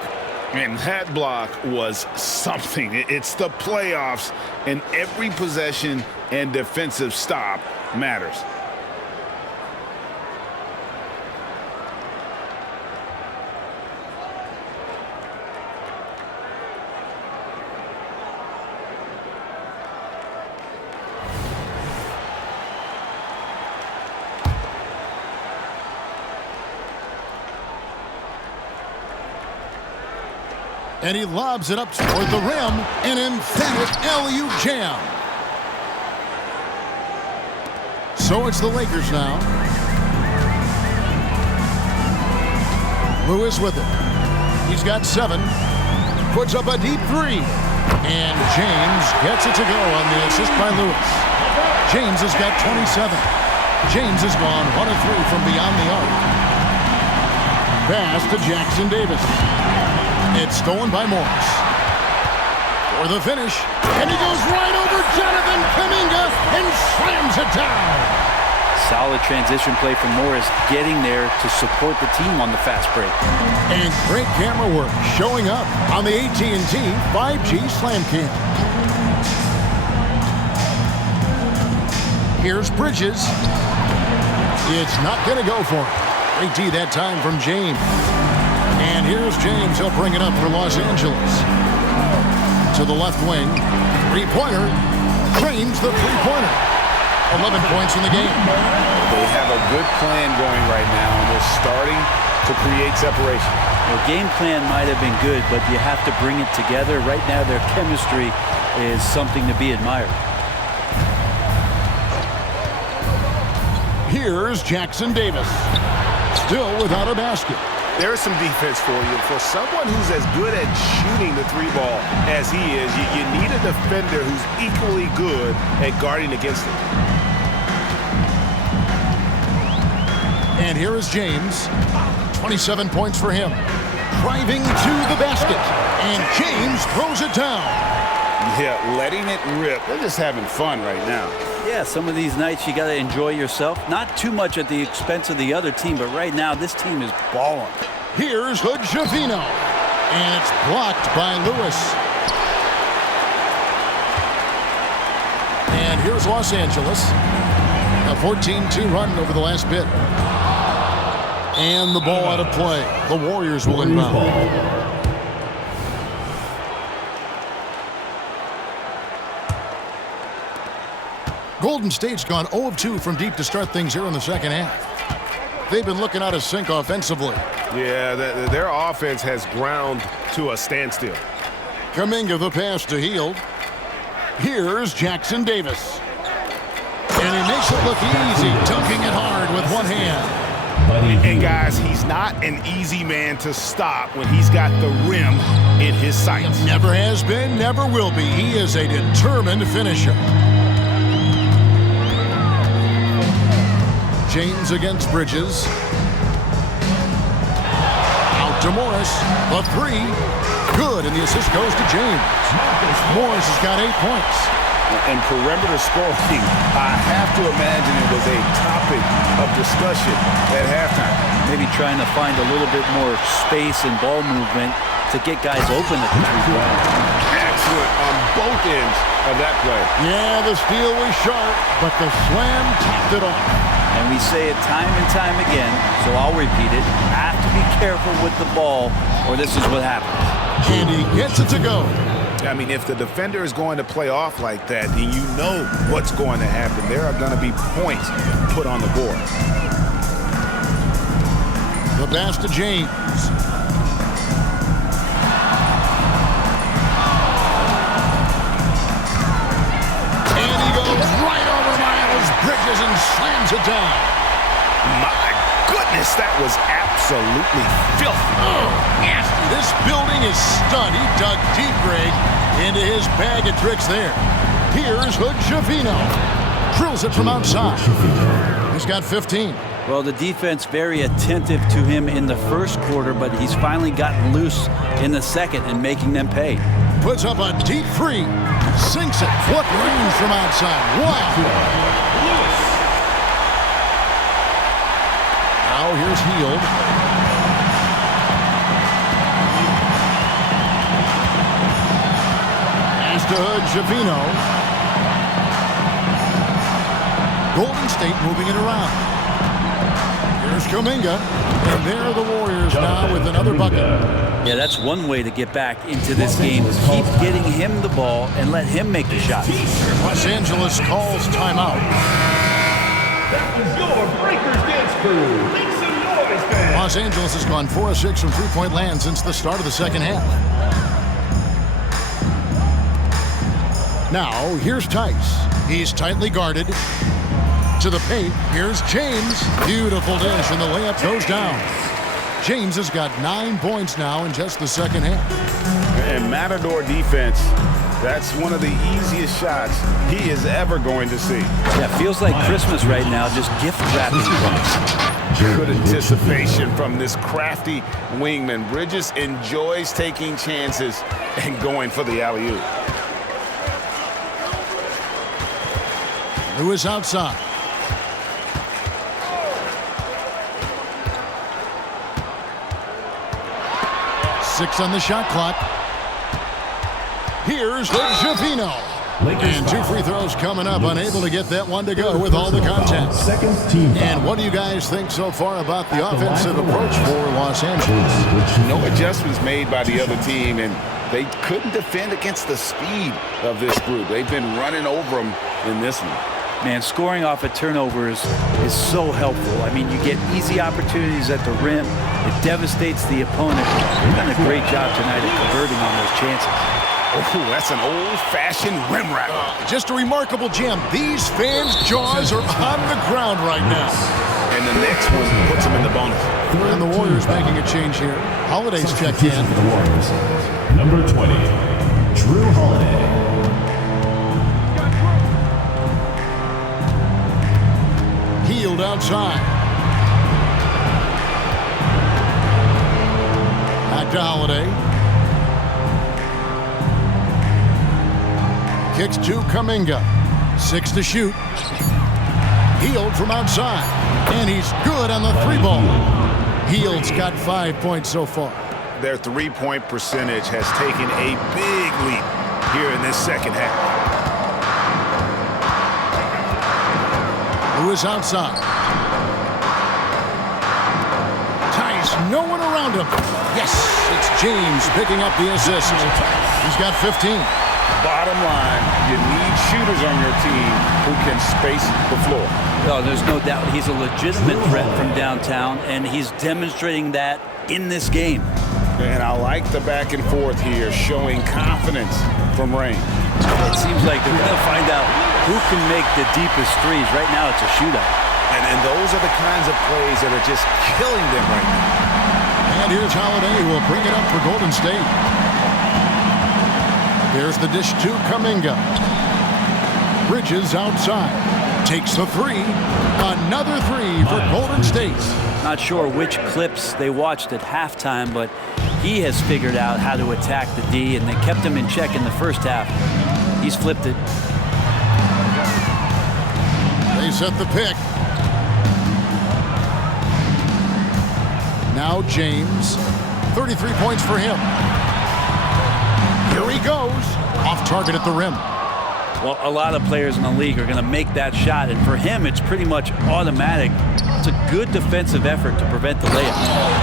And that block was something. It's the playoffs, and every possession and defensive stop matters. And he lobs it up toward the rim. An emphatic alley-oop jam. So it's the Lakers now. Lewis with it. He's got 7. Puts up a deep 3. And James gets it to go on the assist by Lewis. James has got 27. James has gone 1 of 3 from beyond the arc. Pass to Jackson Davis. It's stolen by Morris. For the finish. And he goes right over Jonathan Kuminga and slams it down. Solid transition play from Morris, getting there to support the team on the fast break. And great camera work showing up on the AT&T 5G Slam Cam. Here's Bridges. It's not going to go for him. Great D that time from James. And here's James. He'll bring it up for Los Angeles. To the left wing. Three-pointer. Cranes the three-pointer. 11 points in the game. They have a good plan going right now, and they're starting to create separation. The game plan might have been good, but you have to bring it together. Right now, their chemistry is something to be admired. Here's Jackson Davis. Still without a basket. There's some defense for you. For someone who's as good at shooting the 3-ball as he is, you need a defender who's equally good at guarding against it. And here is James. 27 points for him. Driving to the basket. And James throws it down. Yeah, letting it rip. They're just having fun right now. Yeah, some of these nights you got to enjoy yourself. Not too much at the expense of the other team, but right now this team is balling. Here's Hood-Schifino. And it's blocked by Lewis. And here's Los Angeles. A 14-2 run over the last bit. And the ball out of play. The Warriors will inbound. Golden State's gone 0 of 2 from deep to start things here in the second half. They've been looking out of sync offensively. Yeah, their offense has ground to a standstill. Kuminga the pass to Hield. Here's Jackson Davis. And he makes it look easy, dunking it hard with one hand. And guys, he's not an easy man to stop when he's got the rim in his sights. Never has been, never will be. He is a determined finisher. James against Bridges. Out to Morris. The 3. Good, and the assist goes to James. Morris has got 8 points. And perimeter scoring, I have to imagine it was a topic of discussion at halftime. Maybe trying to find a little bit more space and ball movement to get guys open at the three-point. Excellent on both ends of that play. Yeah, the steal was sharp, but the slam topped it off. And we say it time and time again, so I'll repeat it. Have to be careful with the ball, or this is what happens. And he gets it to go. I mean, if the defender is going to play off like that, then you know what's going to happen. There are going to be points put on the board. The pass to James. And he goes right over Miles Bridges and slams it down. My goodness, that was absolutely filthy. Oh, yes. This building is stunned. He dug deep, Greg, into his bag of tricks there. Here's Hood-Schifino. Drills it from outside. He's got 15. Well, the defense very attentive to him in the first quarter, but he's finally gotten loose in the second and making them pay. Puts up a deep 3. Sinks it. What range from outside. Wow. Now here's Hield. Pass to Hood-Schifino. Golden State moving it around. Here's Kuminga. And there are the Warriors now with another bucket. Yeah, that's one way to get back into this game. Keep getting him the ball and let him make the shots. Los Angeles calls timeout. That was your Breakers Dance Crew. Make some noise, fans. Los Angeles has gone 4 of 6 from three-point land since the start of the second half. Now, here's Tice. He's tightly guarded. To the paint, here's James. Beautiful dish, and the layup goes down. James has got 9 points now in just the second half. And Matador defense, that's one of the easiest shots he is ever going to see. Yeah, feels like Christmas right now, just gift wrapping points. Good anticipation from this crafty wingman. Bridges enjoys taking chances and going for the alley-oop. Lewis outside. Six on the shot clock. Here's Javino. And 2 free throws coming up. Unable to get that one to go with all the contact. And what do you guys think so far about the offensive approach for Los Angeles? No adjustments made by the other team, and they couldn't defend against the speed of this group. They've been running over them in this one. Man, scoring off of turnovers is so helpful. I mean, you get easy opportunities at the rim. It devastates the opponent. They've done a great job tonight at converting on those chances. Oh, that's an old-fashioned rim rack. Just a remarkable jam. These fans' jaws are on the ground right now. And the next one puts them in the bonus. And the Warriors making a change here. Holiday's checked in. For the Warriors, number 20, Drew Holiday. Healed outside. Back to Holiday. Kicks to Kuminga. 6 to shoot. Hield from outside. And he's good on the 3-ball. Hield's got 5 points so far. Their three-point percentage has taken a big leap here in this second half. Lewis outside. Tice, no one around him. Yes, it's James picking up the assist. He's got 15. Bottom line, you need shooters on your team who can space the floor. Oh, there's no doubt he's a legitimate threat from downtown, and he's demonstrating that in this game. And I like the back and forth here, showing confidence from Rain. It seems like they're going to find out who can make the deepest threes. Right now, it's a shootout. And those are the kinds of plays that are just killing them right now. And here's Holiday, who will bring it up for Golden State. There's the dish to Kuminga. Bridges outside. Takes the 3. Another 3 for Golden State. Not sure which clips they watched at halftime, but he has figured out how to attack the D, and they kept him in check in the first half. He's flipped it. They set the pick. Now James. 33 points for him. Here he goes. Off target at the rim. Well, a lot of players in the league are going to make that shot, and for him, it's pretty much automatic. It's a good defensive effort to prevent the layup.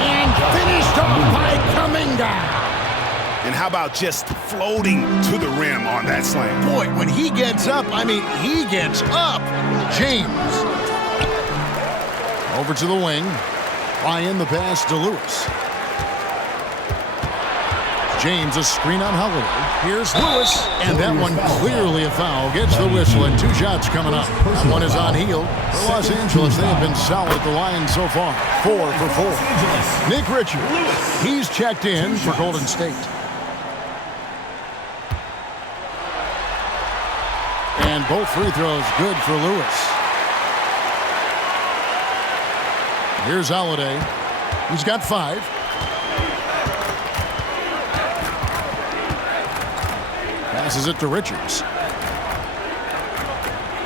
And finished off by Kuminga. And how about just floating to the rim on that slam? Boy, when he gets up, I mean, he gets up. James. Over to the wing. Ryan the pass to Lewis. James, a screen on Holiday. Here's Lewis, and that one clearly a foul. Gets the whistle, and 2 shots coming up. That one is on Hield. For Los Angeles, they have been solid at the line so far. 4 for 4. Nick Richards, he's checked in for Golden State. And both free throws good for Lewis. Here's Holiday. He's got 5. Passes it to Richards.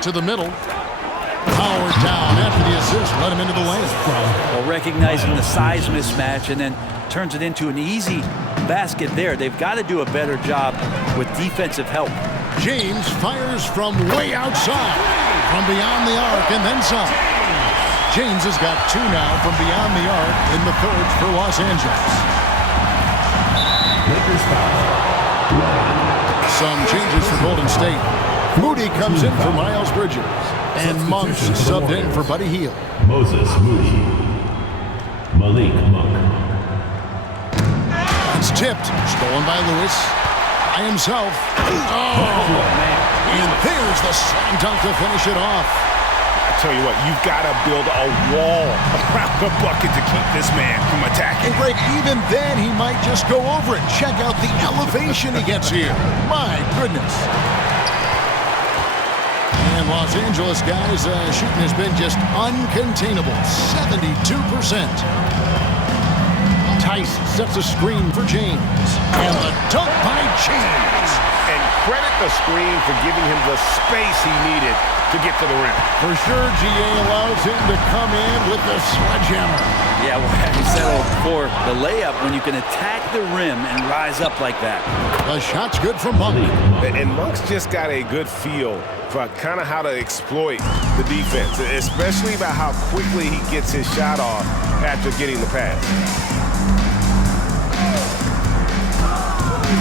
To the middle. Howard down after the assist. Let him into the lane. Well, recognizing the size mismatch and then turns it into an easy basket there. They've got to do a better job with defensive help. James fires from way outside. From beyond the arc and then some. James has got 2 now from beyond the arc in the third for Los Angeles. Lakers foul. Some changes for Golden State. Moody comes in for Miles Bridges. And Monk subbed in for Buddy Hield. Moses Moody. Malik Monk. It's tipped. Stolen by Lewis. By himself. Oh, man. And there's the slam dunk to finish it off. I tell you what, you've got to build a wall around the bucket to keep this man from attacking. And Greg, even then, he might just go over it. Check out the elevation he gets here. My goodness. And Los Angeles guys, shooting has been just uncontainable. 72%. Tice sets a screen for James. And the dunk by James. And credit the screen for giving him the space he needed to get to the rim. For sure, GA allows him to come in with the sledgehammer. Yeah, well, having settled for the layup when you can attack the rim and rise up like that. The shot's good from Monk. And Monk's just got a good feel for kind of how to exploit the defense, especially about how quickly he gets his shot off after getting the pass.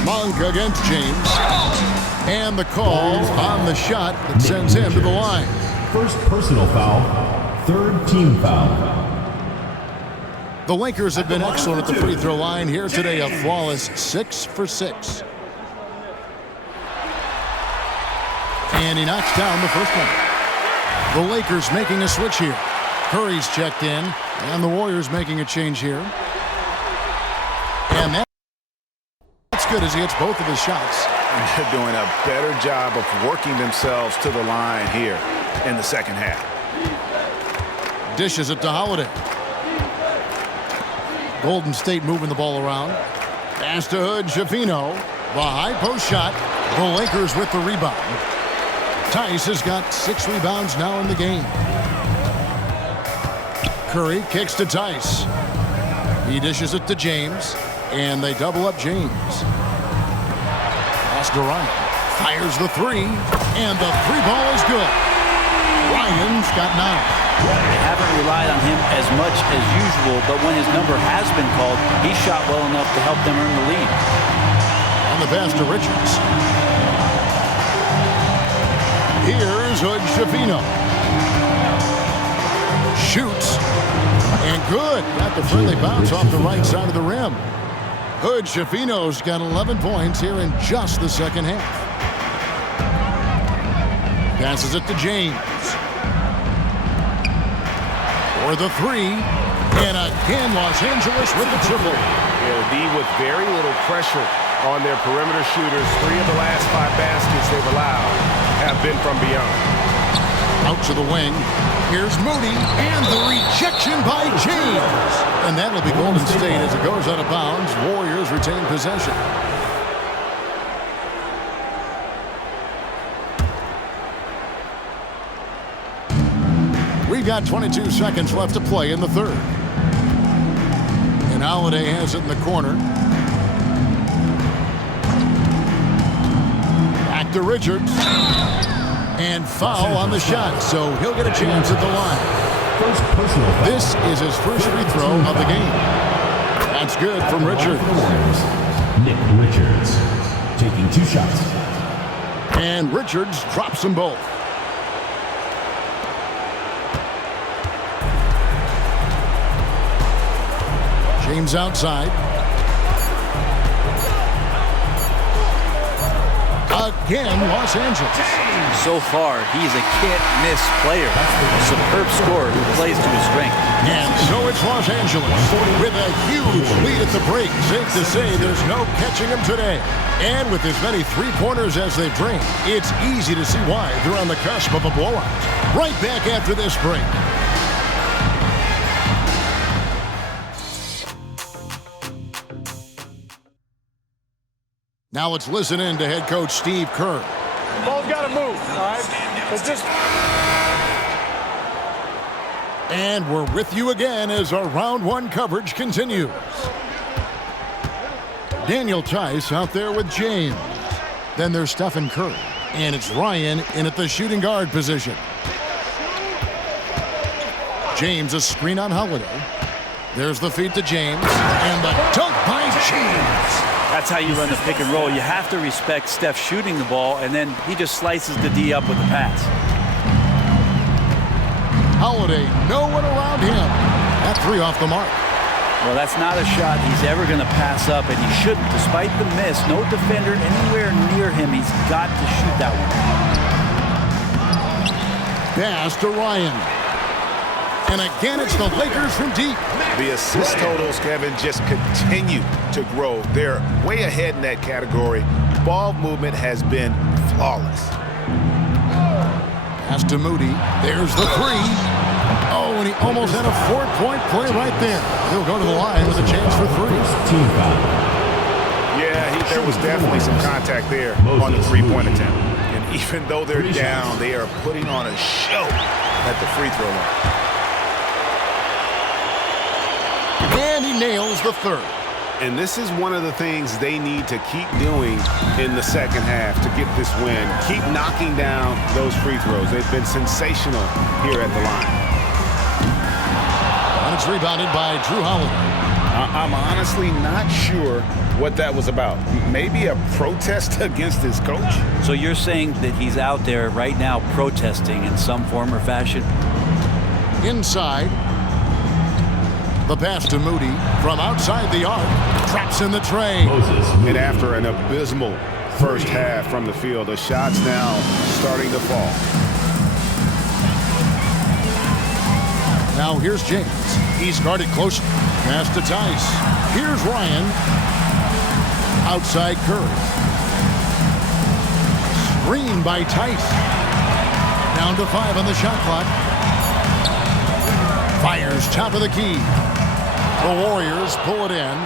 Monk against James. And the call on the shot that sends him to the line. First personal foul, third team foul. The Lakers have been excellent at the free throw line here today, a flawless 6 for 6. And he knocks down the first one. The Lakers making a switch here. Curry's checked in, and the Warriors making a change here. And that's good as he hits both of his shots. And they're doing a better job of working themselves to the line here in the second half. Dishes it to Holiday. Golden State moving the ball around. Pass to Hood, Schifino. The high post shot. The Lakers with the rebound. Tice has got 6 rebounds now in the game. Curry kicks to Tice. He dishes it to James, and they double up James. Pass to Ryan. Fires the three, and the three ball is good. Ryan's got 9. They haven't relied on him as much as usual, but when his number has been called, he shot well enough to help them earn the lead. On the pass to Richards. Here's Hood, Schifino. Shoots. And good. Got the friendly bounce off the right side of the rim. Hood, Schifino's got 11 points here in just the second half. Passes it to James. For the three. And again, Los Angeles with the triple. Yeah, the D with very little pressure on their perimeter shooters. 3 of the last 5 baskets they've allowed have been from beyond. Out to the wing. Here's Moody, and the rejection by James. And that'll be Golden State as it goes out of bounds. Warriors retain possession. We've got 22 seconds left to play in the third. And Holiday has it in the corner. Back to Richards. And foul on the shot, so he'll get a chance at the line. This is his first free throw of the game. That's good from Richards. Nick Richards taking 2 shots. And Richards drops them both. James outside. Again, Los Angeles. So far, he's a can't-miss player. A superb scorer who plays to his strength. And so it's Los Angeles with a huge lead at the break. Safe to say there's no catching them today. And with as many three-pointers as they bring, it's easy to see why they're on the cusp of a blowout. Right back after this break. Now let's listen in to head coach Steve Kerr. Ball's got to move, all right? It's just... And we're with you again as our round 1 coverage continues. Daniel Tice out there with James. Then there's Stephen Curry. And it's Ryan in at the shooting guard position. James a screen on Holiday. There's the feed to James. And the dunk by James. That's how you run the pick and roll. You have to respect Steph shooting the ball, and then he just slices the D up with the pass. Holiday, no one around him. That 3 off the mark. Well, that's not a shot he's ever going to pass up, and he shouldn't. Despite the miss, no defender anywhere near him. He's got to shoot that one. Pass to Ryan. And again, it's the Lakers from deep. The assist totals, Kevin, just continue to grow. They're way ahead in that category. Ball movement has been flawless. Pass to Moody. There's the three. Oh, and he almost had a 4-point play right there. He'll go to the line with a chance for three. Yeah, there was definitely some contact there on the three-point attempt. And even though they're down, they are putting on a show at the free throw line. And he nails the third. And this is one of the things they need to keep doing in the second half to get this win. Keep knocking down those free throws. They've been sensational here at the line. And it's rebounded by Drew Holiday. I'm honestly not sure what that was about. Maybe a protest against his coach? So you're saying that he's out there right now protesting in some form or fashion? Inside. The pass to Moody from outside the arc. Traps in the tray. And after an abysmal first half from the field, the shots now starting to fall. Now here's James. He's guarded close. Pass to Tice. Here's Ryan. Outside Curry. Screen by Tice. Down to 5 on the shot clock. Fires top of the key. The Warriors pull it in.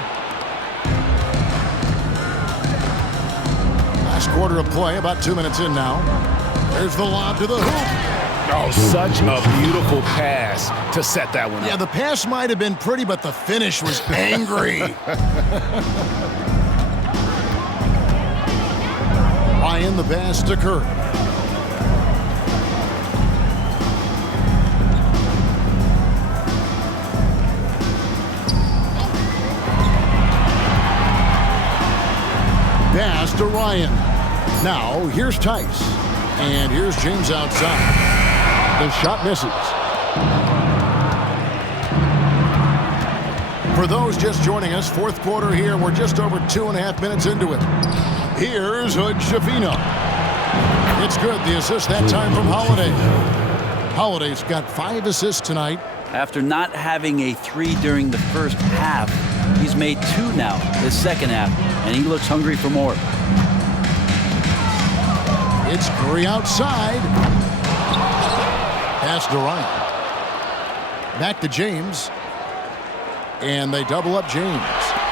Last quarter of play, about 2 minutes in now. There's the lob to the hoop. Oh, such a beautiful pass to set that one up. Yeah, the pass might have been pretty, but the finish was angry. Ryan, the pass to Curry. Pass to Ryan. Now, here's Tice. And here's James outside. The shot misses. For those just joining us, fourth quarter here. We're just over 2.5 minutes into it. Here's Hood Schifino. It's good. The assist that time from Holiday. Holiday's got 5 assists tonight. After not having a 3 during the first half, he's made 2 now this second half, and he looks hungry for more. It's Curry outside. Pass to Ryan. Back to James. And they double up James.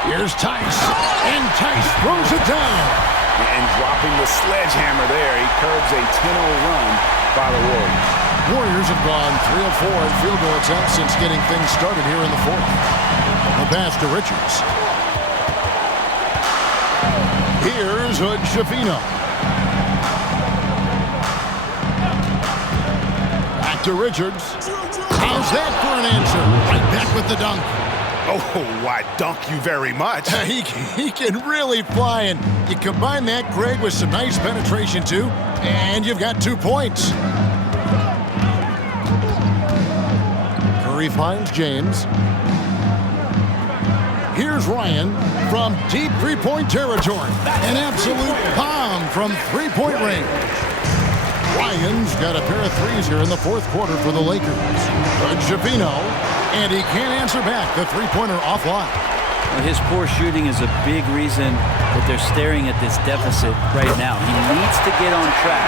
Here's Tice. And Tice throws it down. And dropping the sledgehammer there, he curbs a 10-0 run by the Warriors. Warriors have gone 3 of 4 in field goal attempts since getting things started here in the fourth. The pass to Richards. Here's Hood Schifino. Back to Richards. How's that for an answer? Right back with the dunk. Oh, why dunk you very much. He can really fly, and you combine that, Greg, with some nice penetration, too, and you've got 2 points. Curry finds James. Here's Ryan from deep three-point territory. An absolute bomb from three-point range. Ryan's got a pair of threes here in the fourth quarter for the Lakers. Good Schifino, and he can't answer back. The three-pointer offline. Well, his poor shooting is a big reason that they're staring at this deficit right now. He needs to get on track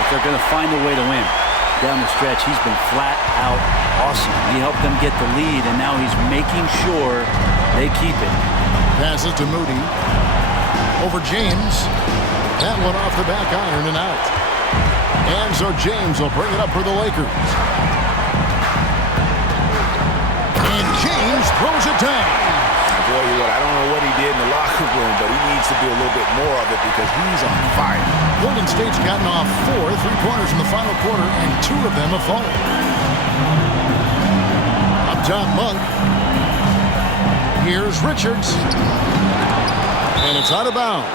if they're going to find a way to win. Down the stretch, he's been flat out awesome. He helped them get the lead, and now he's making sure they keep it. Passes to Moody. Over James. That one off the back iron and out. And so James will bring it up for the Lakers. And James throws it down. I'll tell you what, I don't know what he did in the locker room, but he needs to do a little bit more of it because he's on fire. Golden State's gotten off 4 3-pointers in the final quarter, and 2 of them have fallen. Up top, Monk. Here's Richards. And it's out of bounds.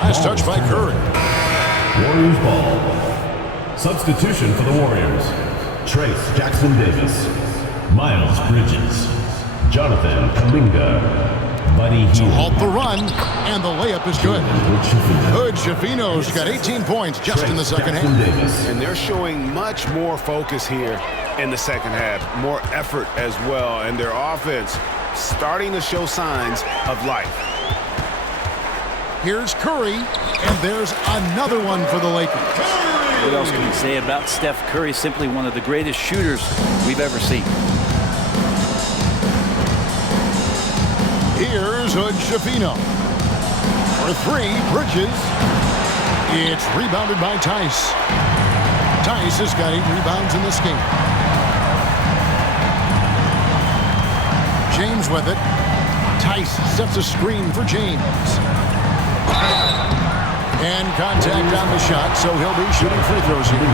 Nice touch by Curry. Warriors ball. Substitution for the Warriors. Trace Jackson Davis. Miles Bridges. Jonathan Kuminga. Buddy To Hield. halt the run, and the layup is good. Hood Schifino's got 18 points just in the second half. And they're showing much more focus here in the second half. More effort as well. And their offense starting to show signs of life. Here's Curry, and there's another one for the Lakers. What else can you say about Steph Curry? Simply one of the greatest shooters we've ever seen. Here's Hood Schifino. For three, Bridges. It's rebounded by Tice. Tice has got 8 rebounds in this game. James with it. Tice sets a screen for James. And contact on the shot, so he'll be shooting free throws here.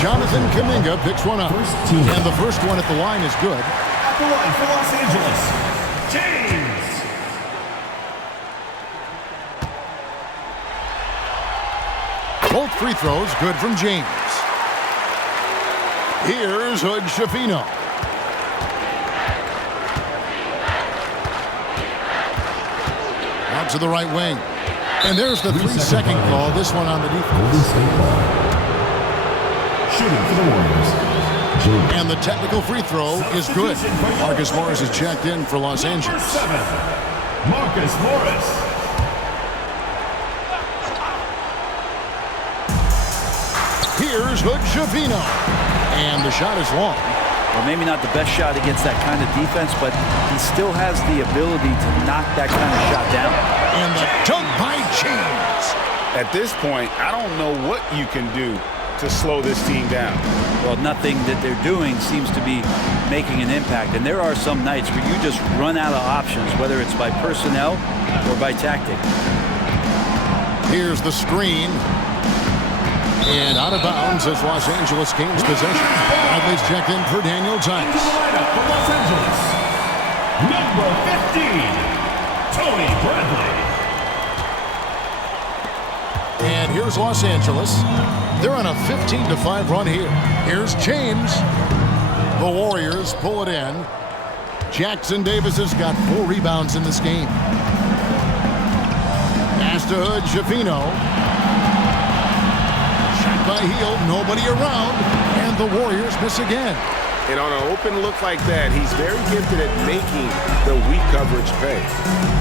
Jonathan Kuminga picks one up. And the first one at the line is good. At the line for Los Angeles, James. Both free throws good from James. Here's Hood Schifino. Out to the right wing. And there's the 3-second call. This one on the defense. Shooting for the Warriors. And the technical free throw is good. Marcus Morris is checked in for Los Angeles. 7, Marcus Morris. Here's Hood Schifino. And the shot is long. Well, maybe not the best shot against that kind of defense, but he still has the ability to knock that kind of shot down. And the dunk by James. At this point, I don't know what you can do to slow this team down. Well, nothing that they're doing seems to be making an impact. And there are some nights where you just run out of options, whether it's by personnel or by tactic. Here's the screen. And out of bounds as Los Angeles gains possession. Bradley's checked in for Daniel Tice. Lineup for Los Angeles, number 15, Tony Bradley. And here's Los Angeles. They're on a 15-5 run here. Here's James. The Warriors pull it in. Jackson Davis has got 4 rebounds in this game. Pass to Hood Schifino. Shot by Hield. Nobody around. And the Warriors miss again. And on an open look like that, he's very gifted at making the weak coverage pay.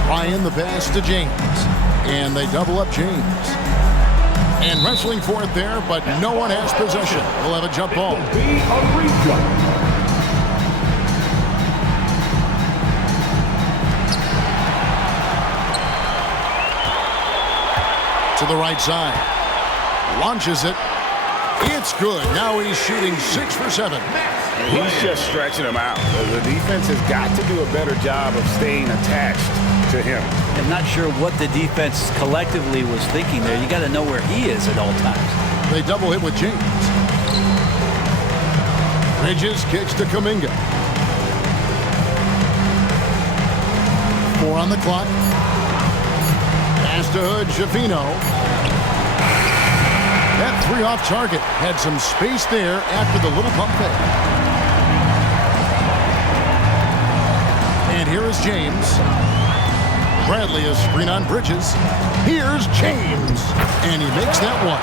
Ryan the pass to James. And they double up James. And wrestling for it there, but no one has possession. We'll have a jump ball. Be a rejump. To the right side. Launches it. It's good. Now he's shooting 6 for 7. He's just stretching him out. The defense has got to do a better job of staying attached to him. I'm not sure what the defense collectively was thinking there. You got to know where he is at all times. They double hit with James. Bridges kicks to Kuminga. 4 on the clock. Pass to Hood Schifino. That 3 off target. Had some space there after the little pump fake. And here is James. Bradley is screen on Bridges. Here's James. And he makes that one.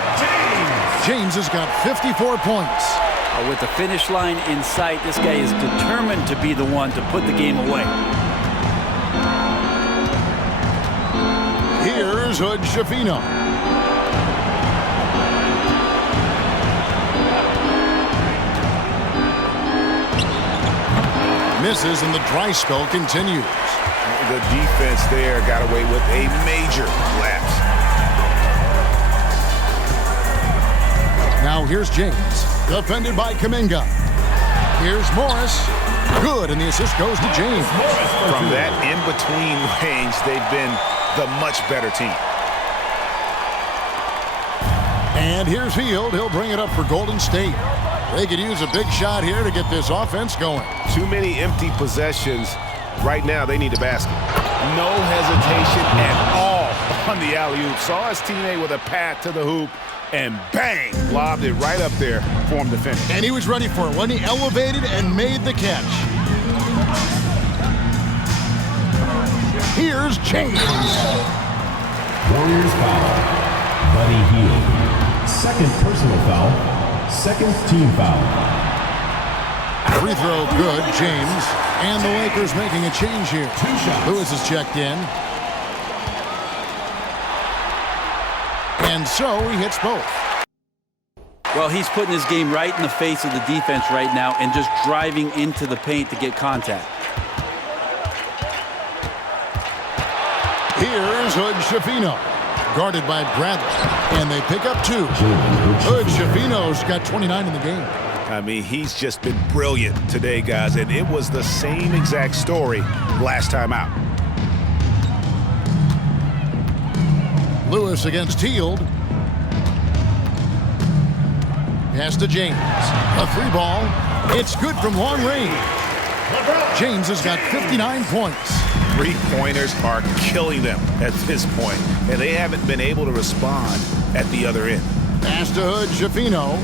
James has got 54 points. With the finish line in sight, this guy is determined to be the one to put the game away. Here's Hood Schifino. Misses and the dry spell continues. The defense there got away with a major lapse. Now here's James, defended by Kuminga. Here's Morris. Good, and the assist goes to James. From that in-between range, they've been the much better team. And here's Hield. He'll bring it up for Golden State. They could use a big shot here to get this offense going. Too many empty possessions. Right now, they need a basket. No hesitation at all on the alley-oop. Saw his teammate with a path to the hoop, and bang, lobbed it right up there for him to finish. And he was ready for it when he elevated and made the catch. Here's James. Warriors foul. Buddy Hield. Second personal foul. Second team foul. Free throw good, James. And the Lakers making a change here. Lewis is checked in. And so he hits both. Well, he's putting his game right in the face of the defense right now and just driving into the paint to get contact. Here's Hood Schifino, guarded by Bradley, and they pick up 2. Hood Schifino's got 29 in the game. I mean, he's just been brilliant today, guys, and it was the same exact story last time out. Lewis against Hield. Pass to James. A 3-ball. It's good from long range. James has got 59 points. Three-pointers are killing them at this point, and they haven't been able to respond at the other end. Pass to Hood Schifino.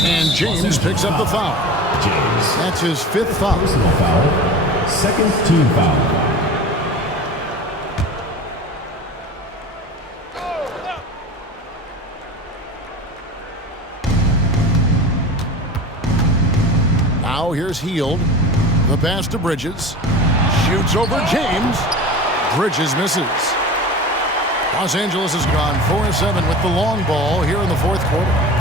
And James picks up the foul. James. That's his 5th foul. Personal foul. Second team foul. Now here's Hield. The pass to Bridges. Shoots over James. Bridges misses. Los Angeles has gone 4-7 with the long ball here in the 4th quarter.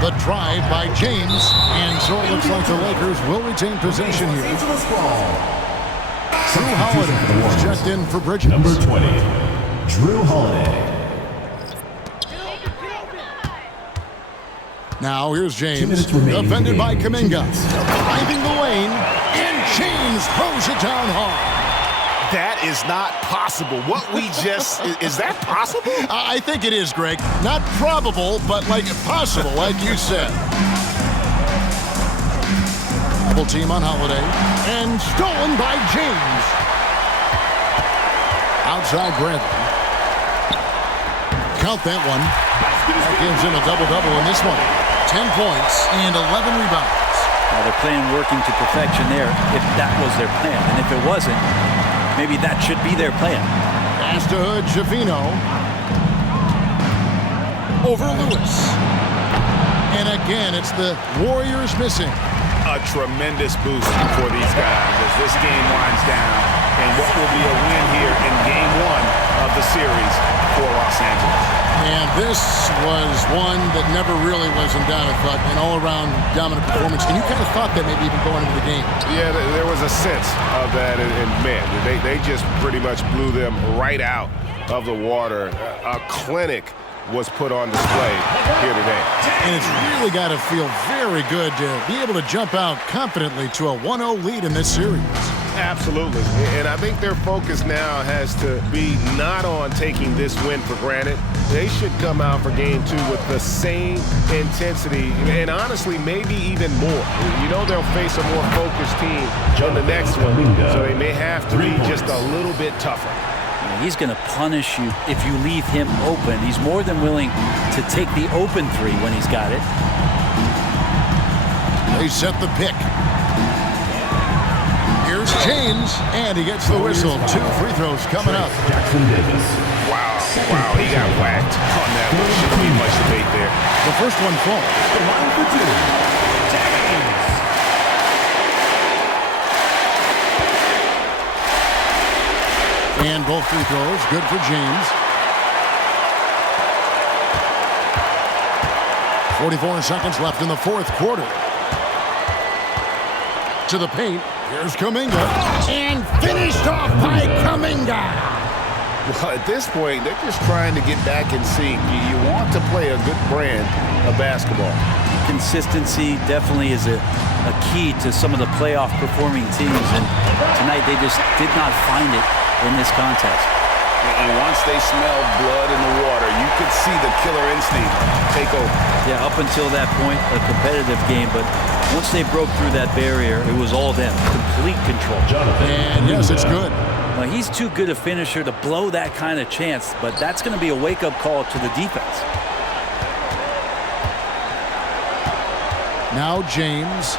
The drive by James, and so it looks like the Lakers will retain possession here. Drew Holiday is checked in for Bridges. Number 20, Drew Holiday. Now here's James, defended by Kuminga. Driving the lane, and James throws it down hard. That is not possible. What we just, is that possible? I think it is, Greg. Not probable, but like possible, like you said. Double team on Holiday, and stolen by James. Outside Bradley. Count that one. That gives him a double-double in this one. 10 points and 11 rebounds. Now they're playing working to perfection there, if that was their plan. And if it wasn't, maybe that should be their plan. Pass to Hood Schifino. Over Lewis. And again, it's the Warriors missing. A tremendous boost for these guys as this game winds down. And what will be a win here in Game 1 of the series for Los Angeles. And this was one that never really was in doubt, I thought, an all-around dominant performance. And you kind of thought that maybe even going into the game. Yeah, there was a sense of that, and man, they just pretty much blew them right out of the water. A clinic was put on display here today. And it's really got to feel very good to be able to jump out confidently to a 1-0 lead in this series. Absolutely. And I think their focus now has to be not on taking this win for granted. They should come out for Game 2 with the same intensity and honestly maybe even more. You know they'll face a more focused team in the next one, so they may have to be just a little bit tougher. He's going to punish you if you leave him open. He's more than willing to take the open 3 when he's got it. They set the pick. Here's James, and he gets the whistle. 2 free throws coming up. Jackson Davis. Wow, he got whacked on that one. Shouldn't be much debate there. The first one falls. The line for 2, James. And both free throws, good for James. 44 seconds left in the 4th quarter. To the paint, here's Kuminga. And finished off by Kuminga. Well, at this point, they're just trying to get back in sync. You want to play a good brand of basketball. Consistency definitely is a key to some of the playoff performing teams, and tonight they just did not find it in this contest. And once they smelled blood in the water, you could see the killer instinct take over. Yeah, up until that point, a competitive game, but once they broke through that barrier, it was all them. Complete control. And yes, it's good. Well, he's too good a finisher to blow that kind of chance, but that's going to be a wake-up call to the defense. Now James.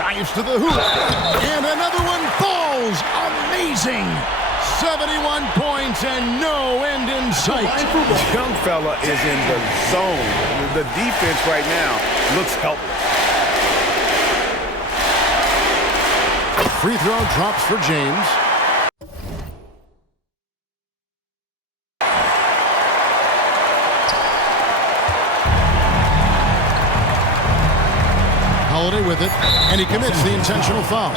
Drives to the hoop. And another one falls. Amazing. 71 points and no end in sight. Young fella is in the zone. The defense right now looks helpless. Free throw drops for James. Holiday with it, and he commits the intentional foul.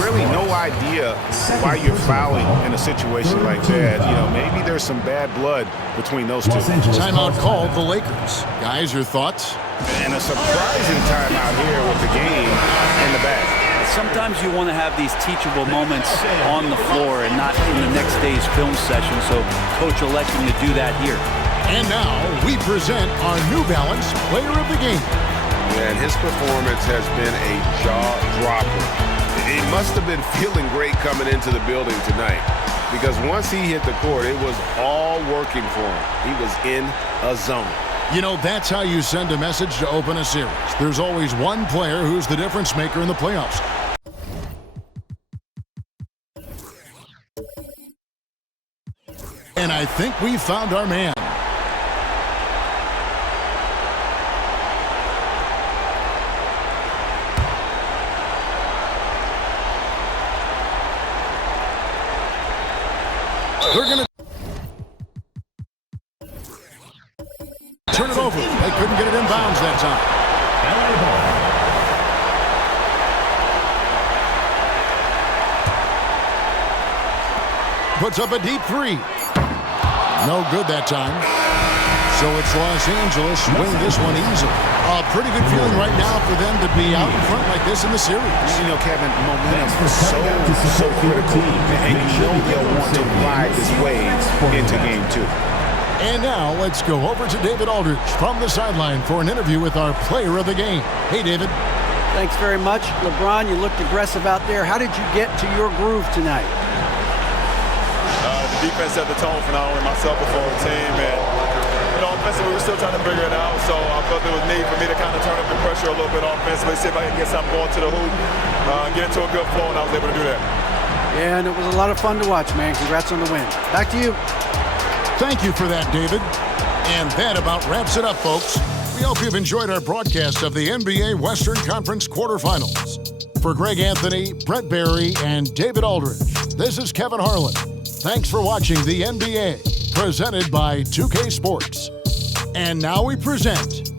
Really no idea why you're fouling in a situation like that. You know, maybe there's some bad blood between those two. Timeout called the Lakers. Guys, your thoughts? And a surprising timeout here with the game in the bag. Sometimes you want to have these teachable moments on the floor and not in the next day's film session, so coach electing to do that here. And now we present our New Balance Player of the Game. And his performance has been a jaw-dropper. He must have been feeling great coming into the building tonight because once he hit the court, it was all working for him. He was in a zone. You know, that's how you send a message to open a series. There's always one player who's the difference maker in the playoffs. And I think we found our man. They're going to turn it over. They couldn't get it in bounds that time. Puts up a deep three. No good that time. So it's Los Angeles win this one easily. A pretty good feeling right now for them to be out in front like this in the series. You know, Kevin, momentum is so critical, and you know they'll want to ride this wave into game two. And now let's go over to David Aldridge from the sideline for an interview with our player of the game. Hey, David. Thanks very much. LeBron, you looked aggressive out there. How did you get to your groove tonight? The defense set the tone for not only myself but for the team. And, you know, offensively, we're still trying to figure it out. So I felt there was need for me to kind of turn up the pressure a little bit offensively, see if I can get something going to the hoop, get into a good flow, and I was able to do that. And it was a lot of fun to watch, man. Congrats on the win. Back to you. Thank you for that, David. And that about wraps it up, folks. We hope you've enjoyed our broadcast of the NBA Western Conference quarterfinals. For Greg Anthony, Brent Barry, and David Aldridge, this is Kevin Harlan. Thanks for watching the NBA, presented by 2K Sports. And now we present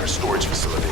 our storage facility.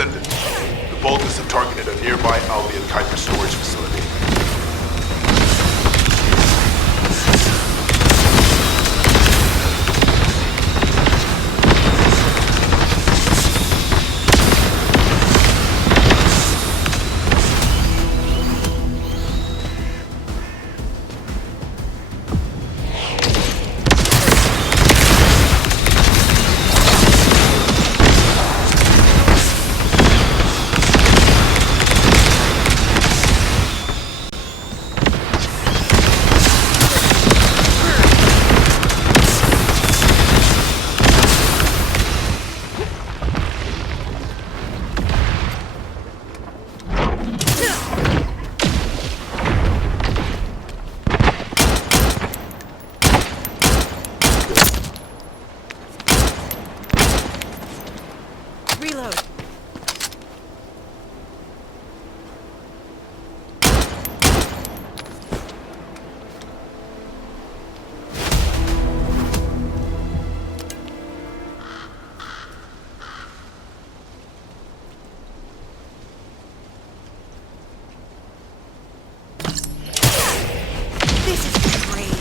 Send it. The Boltons have targeted a nearby Albion Kuiper storage facility. Reload. This is great.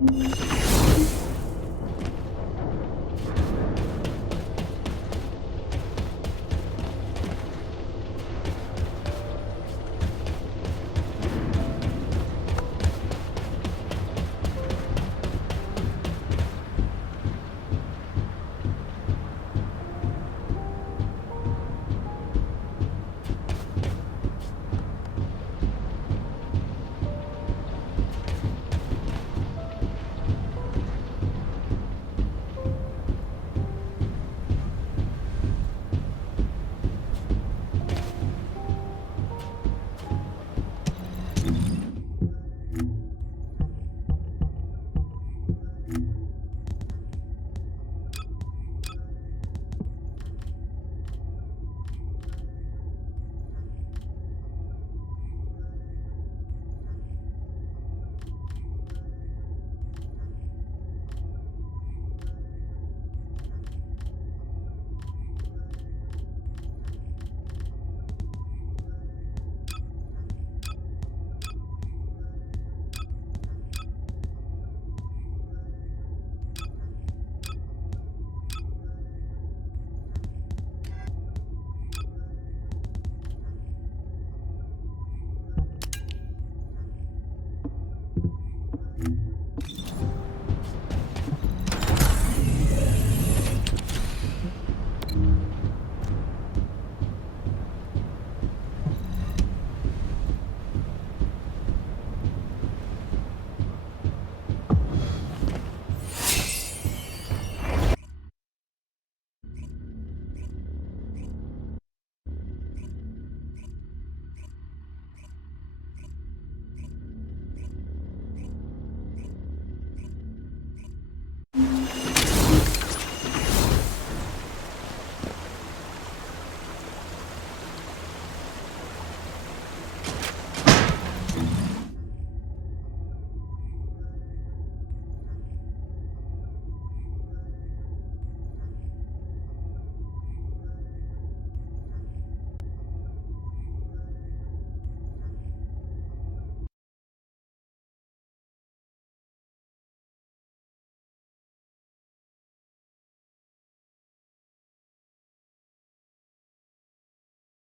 you